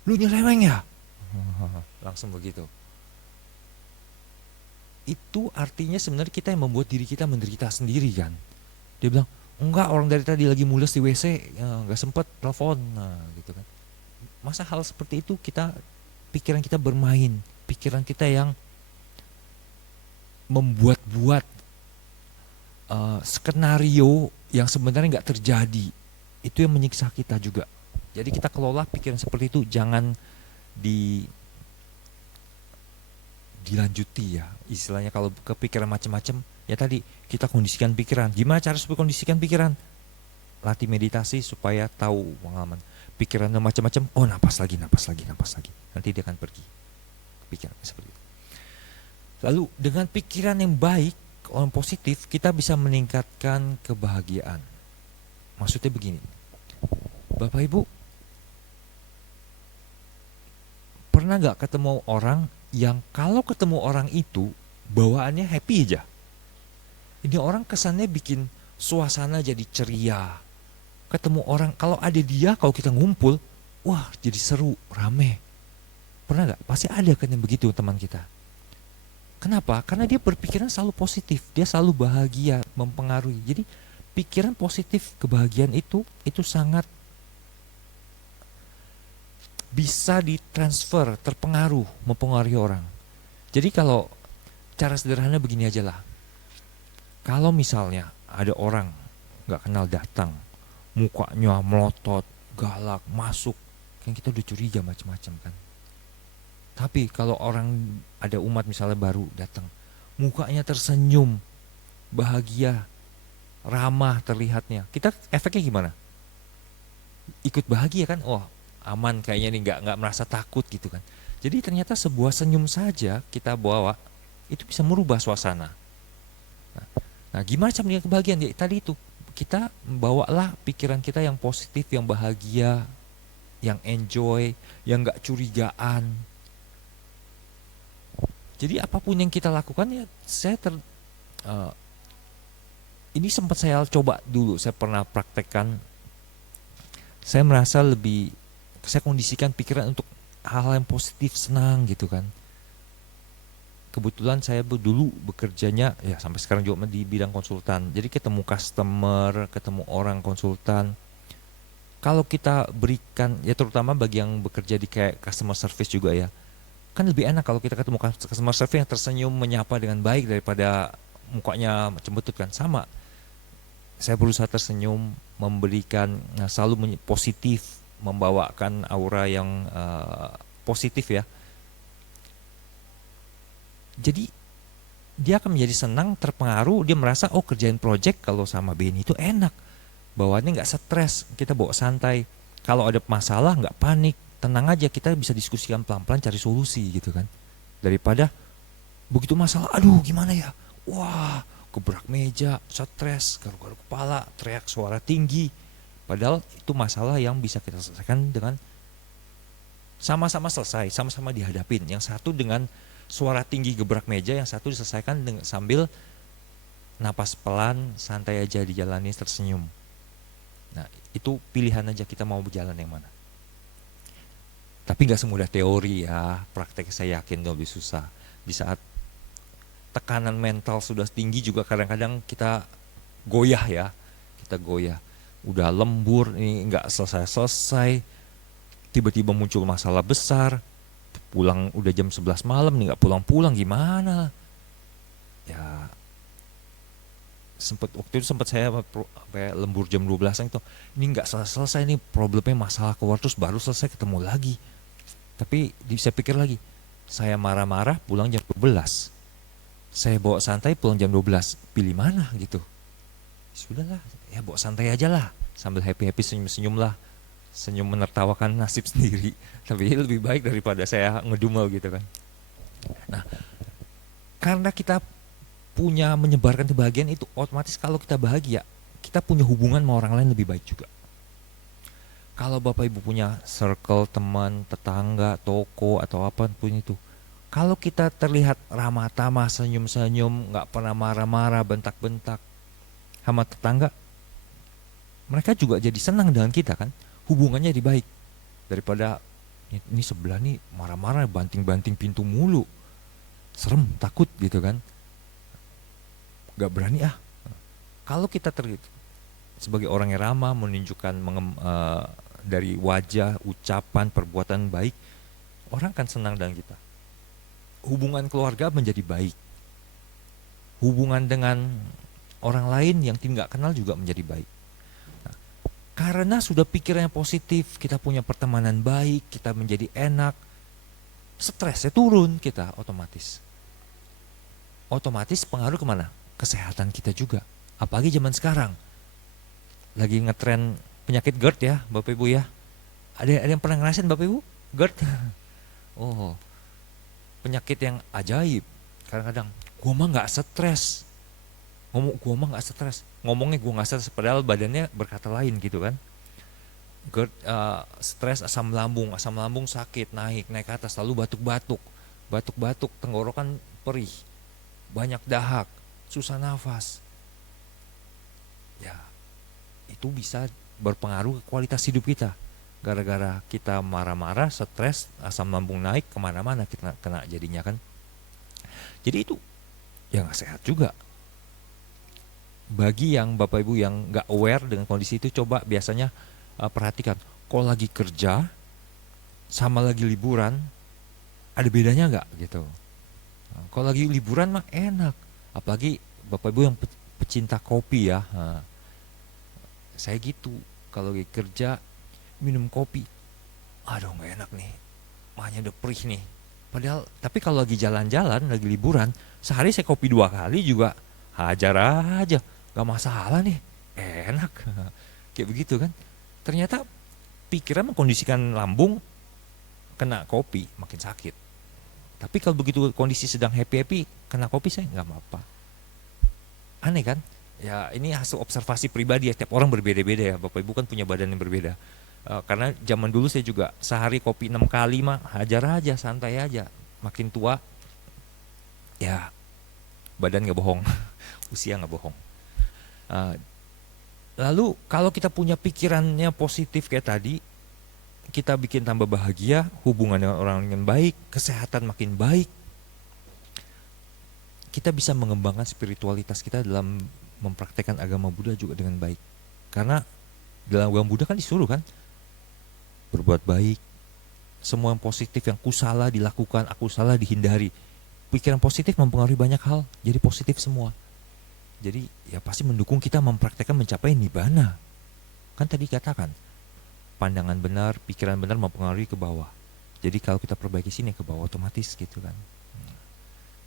Lu nyeleweng ya? Langsung begitu. Itu artinya sebenarnya kita yang membuat diri kita menderita sendiri kan. Dia bilang, enggak, orang dari tadi lagi mules di WC, ya, nggak sempet telepon. Nah gitu kan. Masa hal seperti itu pikiran kita bermain, pikiran kita yang membuat-buat skenario yang sebenarnya nggak terjadi, itu yang menyiksa kita juga. Jadi kita kelola pikiran seperti itu, jangan dilanjuti ya. Istilahnya kalau kepikiran macam-macam, ya tadi kita kondisikan pikiran. Gimana cara supaya kondisikan pikiran? Latih meditasi supaya tahu pengalaman. Pikiran macam-macam, oh napas lagi. Nanti dia akan pergi. Pikiran seperti itu. Lalu dengan pikiran yang baik, orang positif, kita bisa meningkatkan kebahagiaan. Maksudnya begini, Bapak Ibu, pernah gak ketemu orang yang kalau ketemu orang itu bawaannya happy aja? Ini orang kesannya bikin suasana jadi ceria. Ketemu orang, kalau ada dia, kalau kita ngumpul, wah jadi seru, rame. Pernah gak? Pasti ada kan yang begitu teman kita. Kenapa? Karena dia berpikiran selalu positif, dia selalu bahagia, mempengaruhi. Jadi pikiran positif, kebahagiaan itu sangat bisa ditransfer, terpengaruh, mempengaruhi orang. Jadi kalau cara sederhana begini aja lah. Kalau misalnya ada orang gak kenal datang, mukanya melotot, galak, masuk, kan kita udah curiga macam-macam kan. Tapi kalau orang, ada umat misalnya baru datang, mukanya tersenyum, bahagia, ramah terlihatnya, kita efeknya gimana? Ikut bahagia kan? Oh aman kayaknya nih, nggak merasa takut gitu kan. Jadi ternyata sebuah senyum saja kita bawa, itu bisa merubah suasana. Nah gimana cara menjaga kebahagiaan? Ya, tadi itu, kita bawalah pikiran kita yang positif, yang bahagia, yang enjoy, yang nggak curigaan. Jadi apapun yang kita lakukan ya, ini sempat saya coba dulu, saya pernah praktekkan. Saya merasa saya kondisikan pikiran untuk hal-hal yang positif, senang gitu kan. Kebetulan saya dulu bekerjanya ya sampai sekarang juga di bidang konsultan. Jadi ketemu customer, ketemu orang konsultan. Kalau kita berikan, ya terutama bagi yang bekerja di kayak customer service juga ya, kan lebih enak kalau kita ketemu customer service yang tersenyum, menyapa dengan baik daripada mukanya cembetut kan. Sama, saya berusaha tersenyum, memberikan selalu positif, membawakan aura yang positif ya. Jadi dia akan menjadi senang, terpengaruh, dia merasa oh kerjain project kalau sama Benny itu enak, bawaannya nggak stres, kita bawa santai. Kalau ada masalah nggak panik, tenang aja, kita bisa diskusikan pelan-pelan, cari solusi gitu kan. Daripada begitu masalah, aduh gimana ya, wah gebrak meja, stres, garuk-garuk kepala, teriak suara tinggi. Padahal itu masalah yang bisa kita selesaikan dengan sama-sama selesai, sama-sama dihadapin. Yang satu dengan suara tinggi gebrak meja, yang satu diselesaikan dengan sambil napas pelan, santai aja dijalani, tersenyum. Nah itu pilihan aja kita mau berjalan yang mana. Tapi gak semudah teori ya, praktek saya yakin lebih susah. Di saat tekanan mental sudah tinggi juga kadang-kadang kita goyah ya, kita goyah. Udah lembur, ini gak selesai-selesai, tiba-tiba muncul masalah besar, pulang udah jam 11 malam nih gak pulang-pulang, gimana? Ya waktu itu sempat saya lembur jam 12 itu, ini gak selesai-selesai nih problemnya, masalah keluar terus baru selesai ketemu lagi. Tapi saya pikir lagi, saya marah-marah pulang jam 12, saya bawa santai pulang jam 12, pilih mana gitu. Sudahlah, ya bawa santai aja lah, sambil happy-happy, senyum-senyum lah, senyum menertawakan nasib sendiri. Tapi lebih baik daripada saya ngedumel gitu kan. Nah, karena kita punya menyebarkan kebahagiaan itu, otomatis kalau kita bahagia, kita punya hubungan sama orang lain lebih baik juga. Kalau Bapak Ibu punya circle teman, tetangga, toko atau apapun itu, Kalau kita terlihat ramah tamah, senyum-senyum, nggak pernah marah-marah, bentak-bentak sama tetangga, mereka juga jadi senang dengan kita kan, hubungannya jadi baik. Daripada ini sebelah nih marah-marah, banting-banting pintu mulu, serem, takut gitu kan, nggak berani ah. Kalau kita sebagai orang yang ramah, menunjukkan dari wajah, ucapan, perbuatan baik, orang kan senang dengan kita. Hubungan keluarga menjadi baik. Hubungan dengan orang lain yang tidak kenal juga menjadi baik. Nah, karena sudah pikirannya positif, kita punya pertemanan baik, kita menjadi enak, stresnya turun kita otomatis. Otomatis pengaruh kemana? Kesehatan kita juga. Apalagi zaman sekarang lagi ngetren penyakit GERD ya Bapak Ibu ya. Ada yang pernah ngerasain Bapak Ibu GERD? Oh, penyakit yang ajaib. Kadang-kadang gua mah nggak stres, gua mah nggak stres, ngomongnya gua nggak stres, padahal badannya berkata lain gitu kan. GERD, stres, asam lambung sakit, naik ke atas, lalu batuk-batuk, tenggorokan perih, banyak dahak, susah nafas. Ya, itu bisa berpengaruh ke kualitas hidup kita. Gara-gara kita marah-marah, stres, asam lambung naik, kemana-mana kita kena jadinya kan. Jadi itu ya nggak sehat juga. Bagi yang Bapak Ibu yang nggak aware dengan kondisi itu, coba biasanya perhatikan, kalau lagi kerja sama lagi liburan, ada bedanya nggak gitu. Nah, kalau lagi liburan mah enak, apalagi Bapak Ibu yang pecinta kopi ya. Nah, saya gitu, kalau lagi kerja minum kopi, aduh nggak enak nih, mahnya udah perih nih. Padahal, tapi kalau lagi jalan-jalan, lagi liburan, sehari saya kopi 2 kali juga hajar aja, nggak masalah nih, enak. Kayak begitu kan. Ternyata pikiran mengkondisikan lambung, kena kopi makin sakit. Tapi kalau begitu kondisi sedang happy-happy, kena kopi saya nggak apa-apa. Aneh kan? Ya ini hasil observasi pribadi ya, tiap orang berbeda-beda ya. Bapak Ibu kan punya badan yang berbeda. Karena zaman dulu saya juga sehari kopi 6 kali mah hajar aja, santai aja. Makin tua ya badan nggak bohong, usia nggak bohong. Lalu kalau kita punya pikirannya positif kayak tadi, kita bikin tambah bahagia, hubungan dengan orang yang baik, kesehatan makin baik, kita bisa mengembangkan spiritualitas kita dalam mempraktekkan agama Buddha juga dengan baik. Karena dalam agama Buddha kan disuruh kan berbuat baik, semua yang positif, yang kusala dilakukan, aku salah dihindari. Pikiran positif mempengaruhi banyak hal, jadi positif semua. Jadi ya pasti mendukung kita mempraktekkan mencapai nibbana. Kan tadi katakan, pandangan benar, pikiran benar mempengaruhi ke bawah. Jadi kalau kita perbaiki sini ke bawah otomatis gitu kan.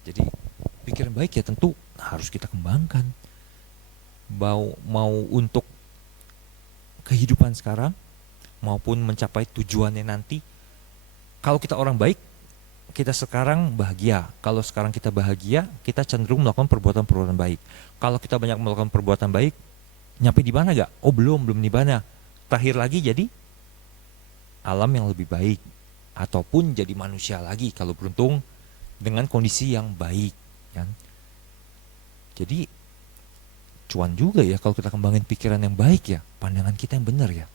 Jadi pikiran baik ya tentu harus kita kembangkan. Mau untuk kehidupan sekarang maupun mencapai tujuannya nanti. Kalau kita orang baik, kita sekarang bahagia. Kalau sekarang kita bahagia, kita cenderung melakukan perbuatan-perbuatan baik. Kalau kita banyak melakukan perbuatan baik, nyampe di mana gak? Oh belum nibbana. Terakhir lagi jadi alam yang lebih baik, ataupun jadi manusia lagi kalau beruntung dengan kondisi yang baik kan. Jadi cuan juga ya kalau kita kembangin pikiran yang baik ya, pandangan kita yang benar ya.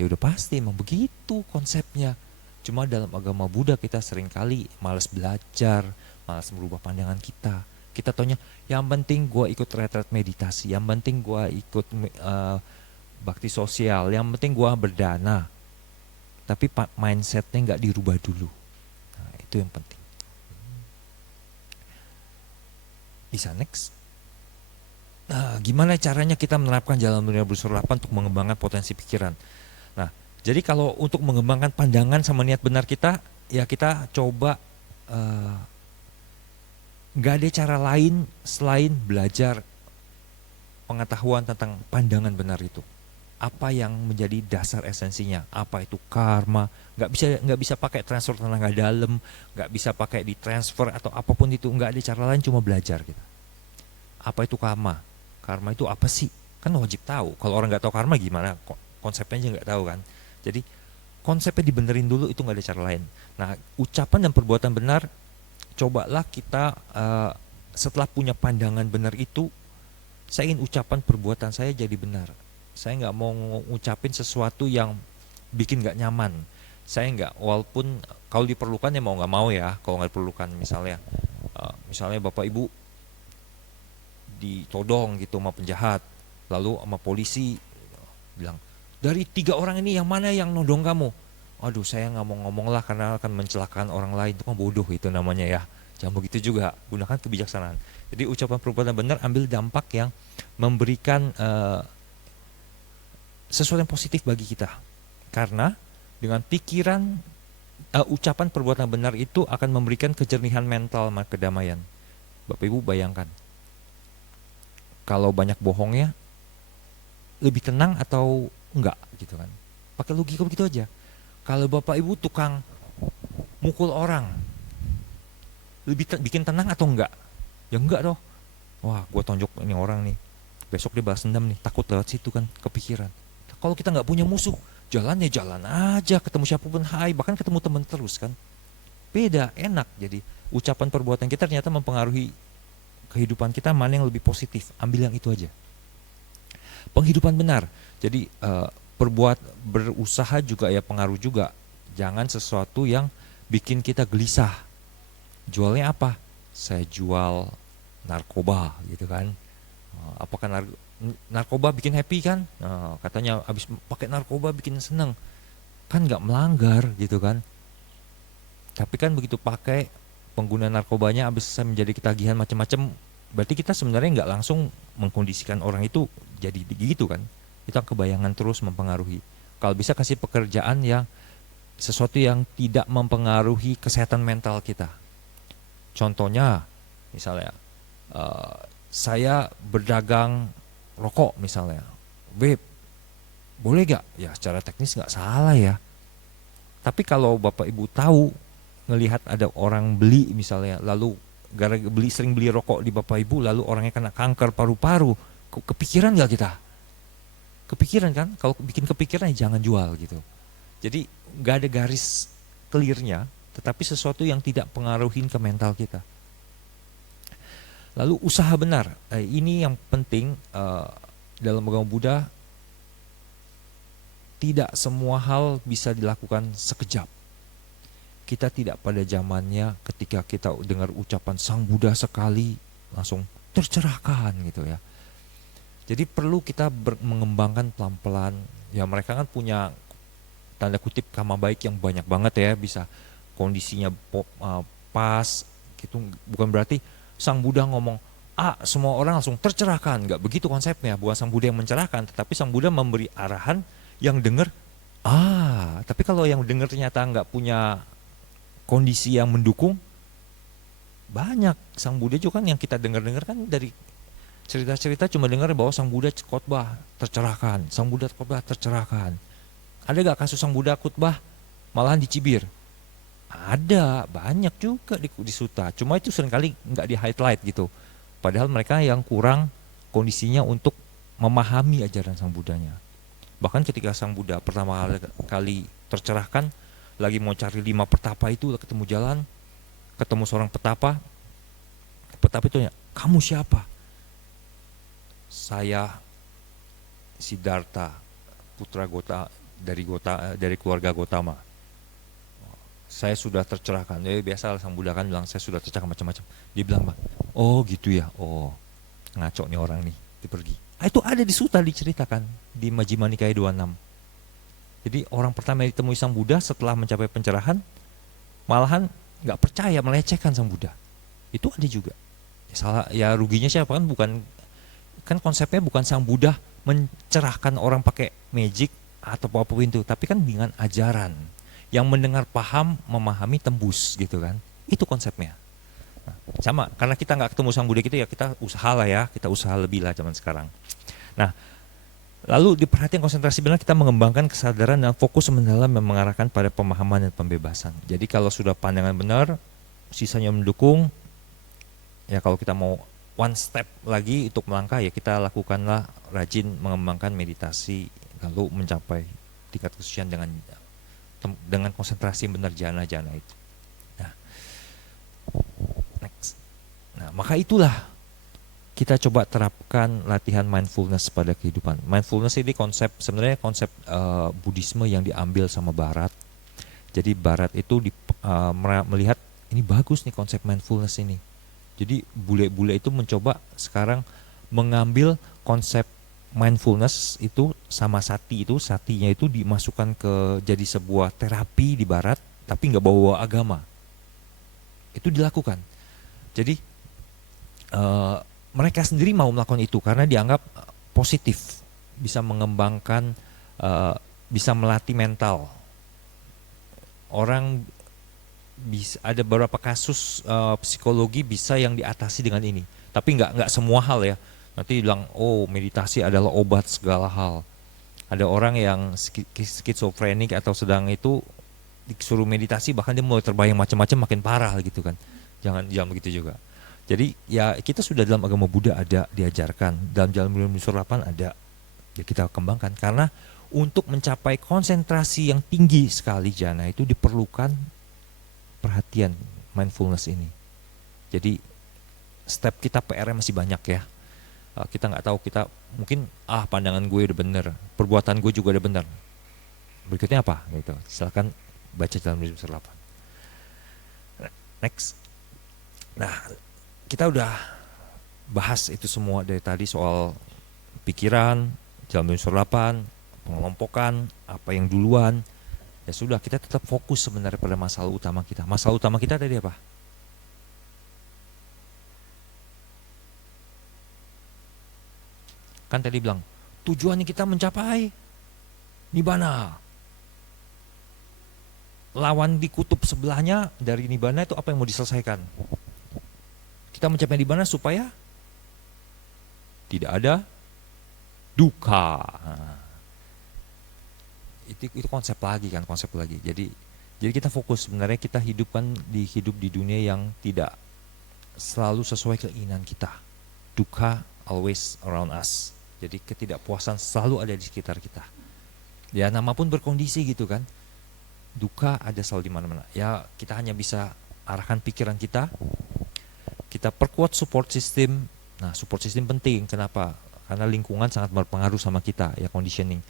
Ya udah pasti emang begitu konsepnya. Cuma dalam agama Buddha kita seringkali malas belajar, malas merubah pandangan kita. Kita taunya yang penting gue ikut retret meditasi, yang penting gue ikut bakti sosial, yang penting gue berdana. Tapi mindsetnya nggak dirubah dulu. Nah, itu yang penting. Bisa next. Nah, gimana caranya kita menerapkan jalan dunia bersura 8 untuk mengembangkan potensi pikiran? Nah, jadi kalau untuk mengembangkan pandangan sama niat benar kita, ya kita coba nggak ada cara lain selain belajar pengetahuan tentang pandangan benar itu. Apa yang menjadi dasar esensinya? Apa itu karma? Nggak bisa pakai transfer tenaga dalam, nggak bisa pakai ditransfer atau apapun itu. Nggak ada cara lain, cuma belajar kita. Apa itu karma? Karma itu apa sih? Kan wajib tahu. Kalau orang nggak tahu karma gimana? Konsepnya aja nggak tahu kan. Jadi konsepnya dibenerin dulu, itu nggak ada cara lain. Nah, ucapan dan perbuatan benar cobalah kita setelah punya pandangan benar itu, saya ingin ucapan perbuatan saya jadi benar. Saya nggak mau ngucapin sesuatu yang bikin nggak nyaman. Saya nggak, walaupun kalau diperlukan ya mau nggak mau ya, kalau nggak diperlukan misalnya bapak ibu ditodong gitu sama penjahat, lalu sama polisi bilang, dari 3 orang ini yang mana yang nodong kamu? Aduh, saya nggak mau ngomong lah karena akan mencelakakan orang lain, itu kan bodoh itu namanya ya. Jangan begitu juga, gunakan kebijaksanaan. Jadi ucapan perbuatan benar, ambil dampak yang memberikan sesuatu yang positif bagi kita. Karena dengan pikiran, ucapan perbuatan benar itu akan memberikan kejernihan mental sama kedamaian. Bapak Ibu bayangkan, kalau banyak bohongnya, lebih tenang atau enggak gitu kan? Pakai logika begitu aja. Kalau Bapak Ibu tukang mukul orang, bikin tenang atau enggak? Ya enggak toh. Wah, gue tonjok ini orang nih, besok dia balas dendam nih, takut lewat situ kan, kepikiran. Kalau kita nggak punya musuh, jalan ya jalan aja, ketemu siapapun hai, bahkan ketemu teman terus kan. Beda, enak. Jadi ucapan perbuatan kita ternyata mempengaruhi kehidupan kita, mana yang lebih positif, ambil yang itu aja. Penghidupan benar. Jadi berusaha juga ya pengaruh juga. Jangan sesuatu yang bikin kita gelisah. Jualnya apa? Saya jual narkoba gitu kan. Apakah narkoba bikin happy kan? Katanya habis pakai narkoba bikin seneng. Kan nggak melanggar gitu kan. Tapi kan begitu pakai, pengguna narkobanya habis menjadi ketagihan macam-macam, berarti kita sebenarnya nggak langsung mengkondisikan orang itu jadi gitu kan. Itu kebayangan terus mempengaruhi. Kalau bisa kasih pekerjaan yang sesuatu yang tidak mempengaruhi kesehatan mental kita. Contohnya misalnya saya berdagang rokok misalnya, Beb, boleh gak? Ya secara teknis gak salah ya. Tapi kalau Bapak Ibu tahu, ngelihat ada orang beli misalnya, lalu sering beli rokok di Bapak Ibu, lalu orangnya kena kanker paru-paru, kepikiran gak kita? Kepikiran kan? Kalau bikin kepikiran ya jangan jual gitu. Jadi gak ada garis clearnya, tetapi sesuatu yang tidak pengaruhin ke mental kita. Lalu usaha benar, ini yang penting dalam agama Buddha. Tidak semua hal bisa dilakukan sekejap. Kita tidak pada zamannya ketika kita dengar ucapan Sang Buddha sekali langsung tercerahkan gitu ya. Jadi perlu kita mengembangkan pelan-pelan. Ya mereka kan punya tanda kutip karma baik yang banyak banget ya, bisa kondisinya pas gitu. Bukan berarti Sang Buddha ngomong semua orang langsung tercerahkan, nggak begitu konsepnya. Bukan Sang Buddha yang mencerahkan, tetapi Sang Buddha memberi arahan yang dengar tapi kalau yang dengar ternyata nggak punya kondisi yang mendukung, banyak. Sang Buddha juga kan yang kita dengar kan dari cerita-cerita cuma dengar bahwa Sang Buddha khotbah tercerahkan, Sang Buddha khotbah tercerahkan. Ada gak kasus Sang Buddha khotbah malahan dicibir? Ada, banyak juga di Sutta. Cuma itu seringkali nggak di highlight gitu. Padahal mereka yang kurang kondisinya untuk memahami ajaran Sang Buddhanya. Bahkan ketika Sang Buddha pertama kali tercerahkan, lagi mau cari 5 petapa itu, ketemu jalan, ketemu seorang petapa. Petapa itu ya, kamu siapa? Saya Siddhartha, putra dari keluarga Gotama. Saya sudah tercerahkan. Jadi biasa Sang Buddha kan bilang saya sudah tercerahkan macam-macam. Dia bilang, oh gitu ya, ngaco nih orang nih, dia pergi. Itu ada di Sutta diceritakan di Majjhima Nikaya 26. Jadi orang pertama yang ditemui Sang Buddha setelah mencapai pencerahan, malahan nggak percaya, melecehkan Sang Buddha. Itu ada juga. Ya ruginya siapa kan? Bukan kan konsepnya bukan Sang Buddha mencerahkan orang pakai magic atau apapun itu, tapi kan dengan ajaran yang mendengar paham, memahami, tembus gitu kan. Itu konsepnya. Sama, karena kita nggak ketemu Sang Buddha gitu ya, kita usaha lah ya, kita usaha lebih lah zaman sekarang. Nah, lalu di perhatian konsentrasi benar kita mengembangkan kesadaran dan fokus mendalam yang mengarahkan pada pemahaman dan pembebasan. Jadi kalau sudah pandangan benar, sisanya mendukung. Ya kalau kita mau one step lagi untuk melangkah, ya kita lakukanlah rajin mengembangkan meditasi, lalu mencapai tingkat kesucian dengan konsentrasi benar jana-jana itu. Nah, Nah, maka itulah kita coba terapkan latihan mindfulness pada kehidupan. Mindfulness ini sebenarnya konsep Buddhisme yang diambil sama Barat. Jadi Barat itu melihat ini bagus nih konsep mindfulness ini. Jadi bule-bule itu mencoba sekarang mengambil konsep mindfulness itu sama satinya itu dimasukkan ke jadi sebuah terapi di Barat, tapi nggak bawa agama. Itu dilakukan. Jadi mereka sendiri mau melakukan itu karena dianggap positif, bisa mengembangkan, bisa melatih mental. Orang bisa, ada beberapa kasus psikologi bisa yang diatasi dengan ini, tapi nggak semua hal ya. Nanti bilang oh meditasi adalah obat segala hal. Ada orang yang skizofrenik atau sedang itu disuruh meditasi bahkan dia mulai terbayang macam-macam makin parah gitu kan. Jangan begitu juga. Jadi ya kita sudah dalam agama Buddha ada diajarkan, dalam Jalan Mulia Menuju Surga ada, ya kita kembangkan karena untuk mencapai konsentrasi yang tinggi sekali jana itu diperlukan perhatian mindfulness ini. Jadi step kita PR-nya masih banyak ya. Kita nggak tahu, kita mungkin pandangan gue udah bener, perbuatan gue juga udah bener. Berikutnya apa? Gitu. Silakan baca Jalan Menuju Surga 8. Next. Nah, kita udah bahas itu semua dari tadi soal pikiran, Jalan Menuju Surga 8, pengelompokan, apa yang duluan. Ya sudah, kita tetap fokus sebenarnya pada masalah utama kita. Masalah utama kita tadi apa? Kan tadi bilang, tujuannya kita mencapai Nibbana. Lawan di kutub sebelahnya dari Nibbana itu apa yang mau diselesaikan? Kita mencapai Nibbana supaya tidak ada duka. Itu konsep lagi. Jadi kita fokus sebenarnya kita hidup di dunia yang tidak selalu sesuai keinginan kita. Duka always around us. Jadi ketidakpuasan selalu ada di sekitar kita. Ya nama pun berkondisi gitu kan. Duka ada selalu di mana-mana. Ya kita hanya bisa arahkan pikiran kita. Kita perkuat support system. Nah support system penting. Kenapa? Karena lingkungan sangat berpengaruh sama kita. Ya conditioning.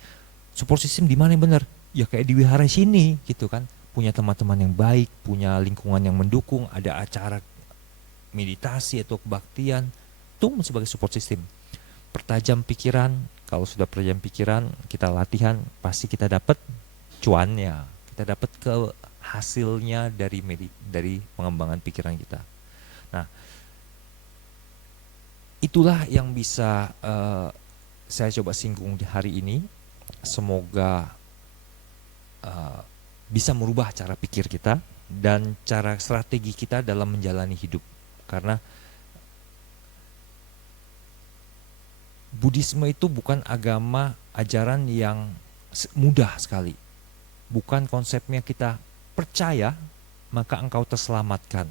Support system di mana yang benar? Ya kayak di wihara sini gitu kan. Punya teman-teman yang baik. Punya lingkungan yang mendukung. Ada acara meditasi atau kebaktian. Itu sebagai support system. Pertajam pikiran, kalau sudah pertajam pikiran, kita latihan, pasti kita dapat cuannya, kita dapat ke hasilnya dari pengembangan pikiran kita. Nah, itulah yang bisa saya coba singgung di hari ini. Semoga bisa merubah cara pikir kita dan cara strategi kita dalam menjalani hidup. Karena Buddhisme itu bukan agama ajaran yang mudah sekali. Bukan konsepnya kita percaya maka engkau terselamatkan.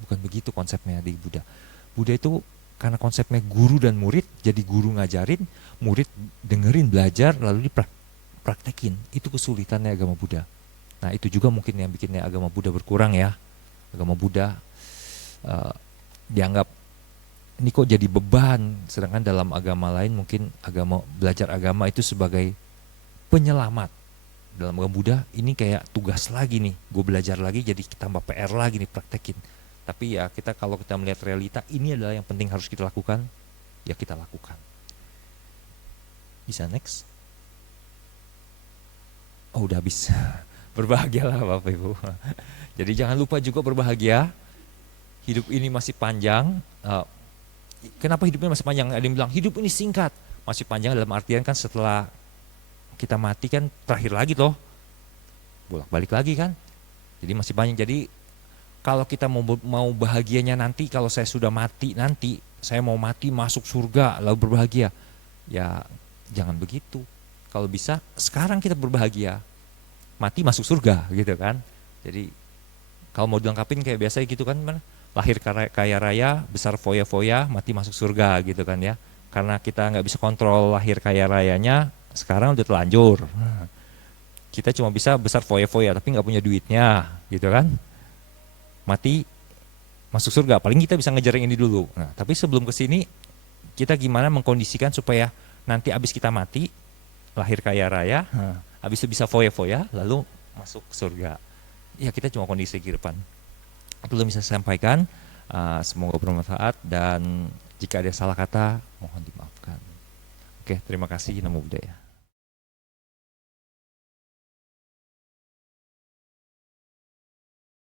Bukan begitu konsepnya di Buddha. Buddha itu karena konsepnya guru dan murid, jadi guru ngajarin, murid dengerin, belajar, lalu dipraktekin. Itu kesulitannya agama Buddha. Nah itu juga mungkin yang bikinnya agama Buddha berkurang ya. Agama Buddha dianggap ini kok jadi beban, sedangkan dalam agama lain mungkin belajar agama itu sebagai penyelamat. Dalam agama Buddha ini kayak tugas lagi nih, gue belajar lagi jadi tambah PR lagi nih praktekin. Tapi ya kalau kita melihat realita, ini adalah yang penting harus kita lakukan, ya kita lakukan. Bisa next? Oh udah habis. Berbahagialah Bapak Ibu. Jadi jangan lupa juga berbahagia. Hidup ini masih panjang. Kenapa hidupnya masih panjang? Ada yang bilang hidup ini singkat. Masih panjang dalam artian kan setelah kita mati kan terakhir lagi loh. Bolak-balik lagi kan. Jadi masih panjang. Jadi kalau kita mau bahagianya nanti, kalau saya sudah mati nanti, saya mau mati masuk surga lalu berbahagia. Ya jangan begitu. Kalau bisa sekarang kita berbahagia. Mati masuk surga gitu kan. Jadi kalau mau dilengkapin kayak biasa gitu kan, lahir kaya raya, besar foya-foya, mati masuk surga gitu kan ya. Karena kita nggak bisa kontrol lahir kaya rayanya, sekarang udah telanjur. Kita cuma bisa besar foya-foya tapi nggak punya duitnya gitu kan. Mati masuk surga. Paling kita bisa ngejar yang ini dulu. Nah, tapi sebelum ke sini kita gimana mengkondisikan supaya nanti abis kita mati, lahir kaya raya, abis itu bisa foya-foya, lalu masuk ke surga. Ya kita cuma kondisi kehidupan. Belum bisa saya sampaikan. Semoga bermanfaat dan jika ada salah kata mohon dimaafkan. Oke, terima kasih. Namo Buddhaya.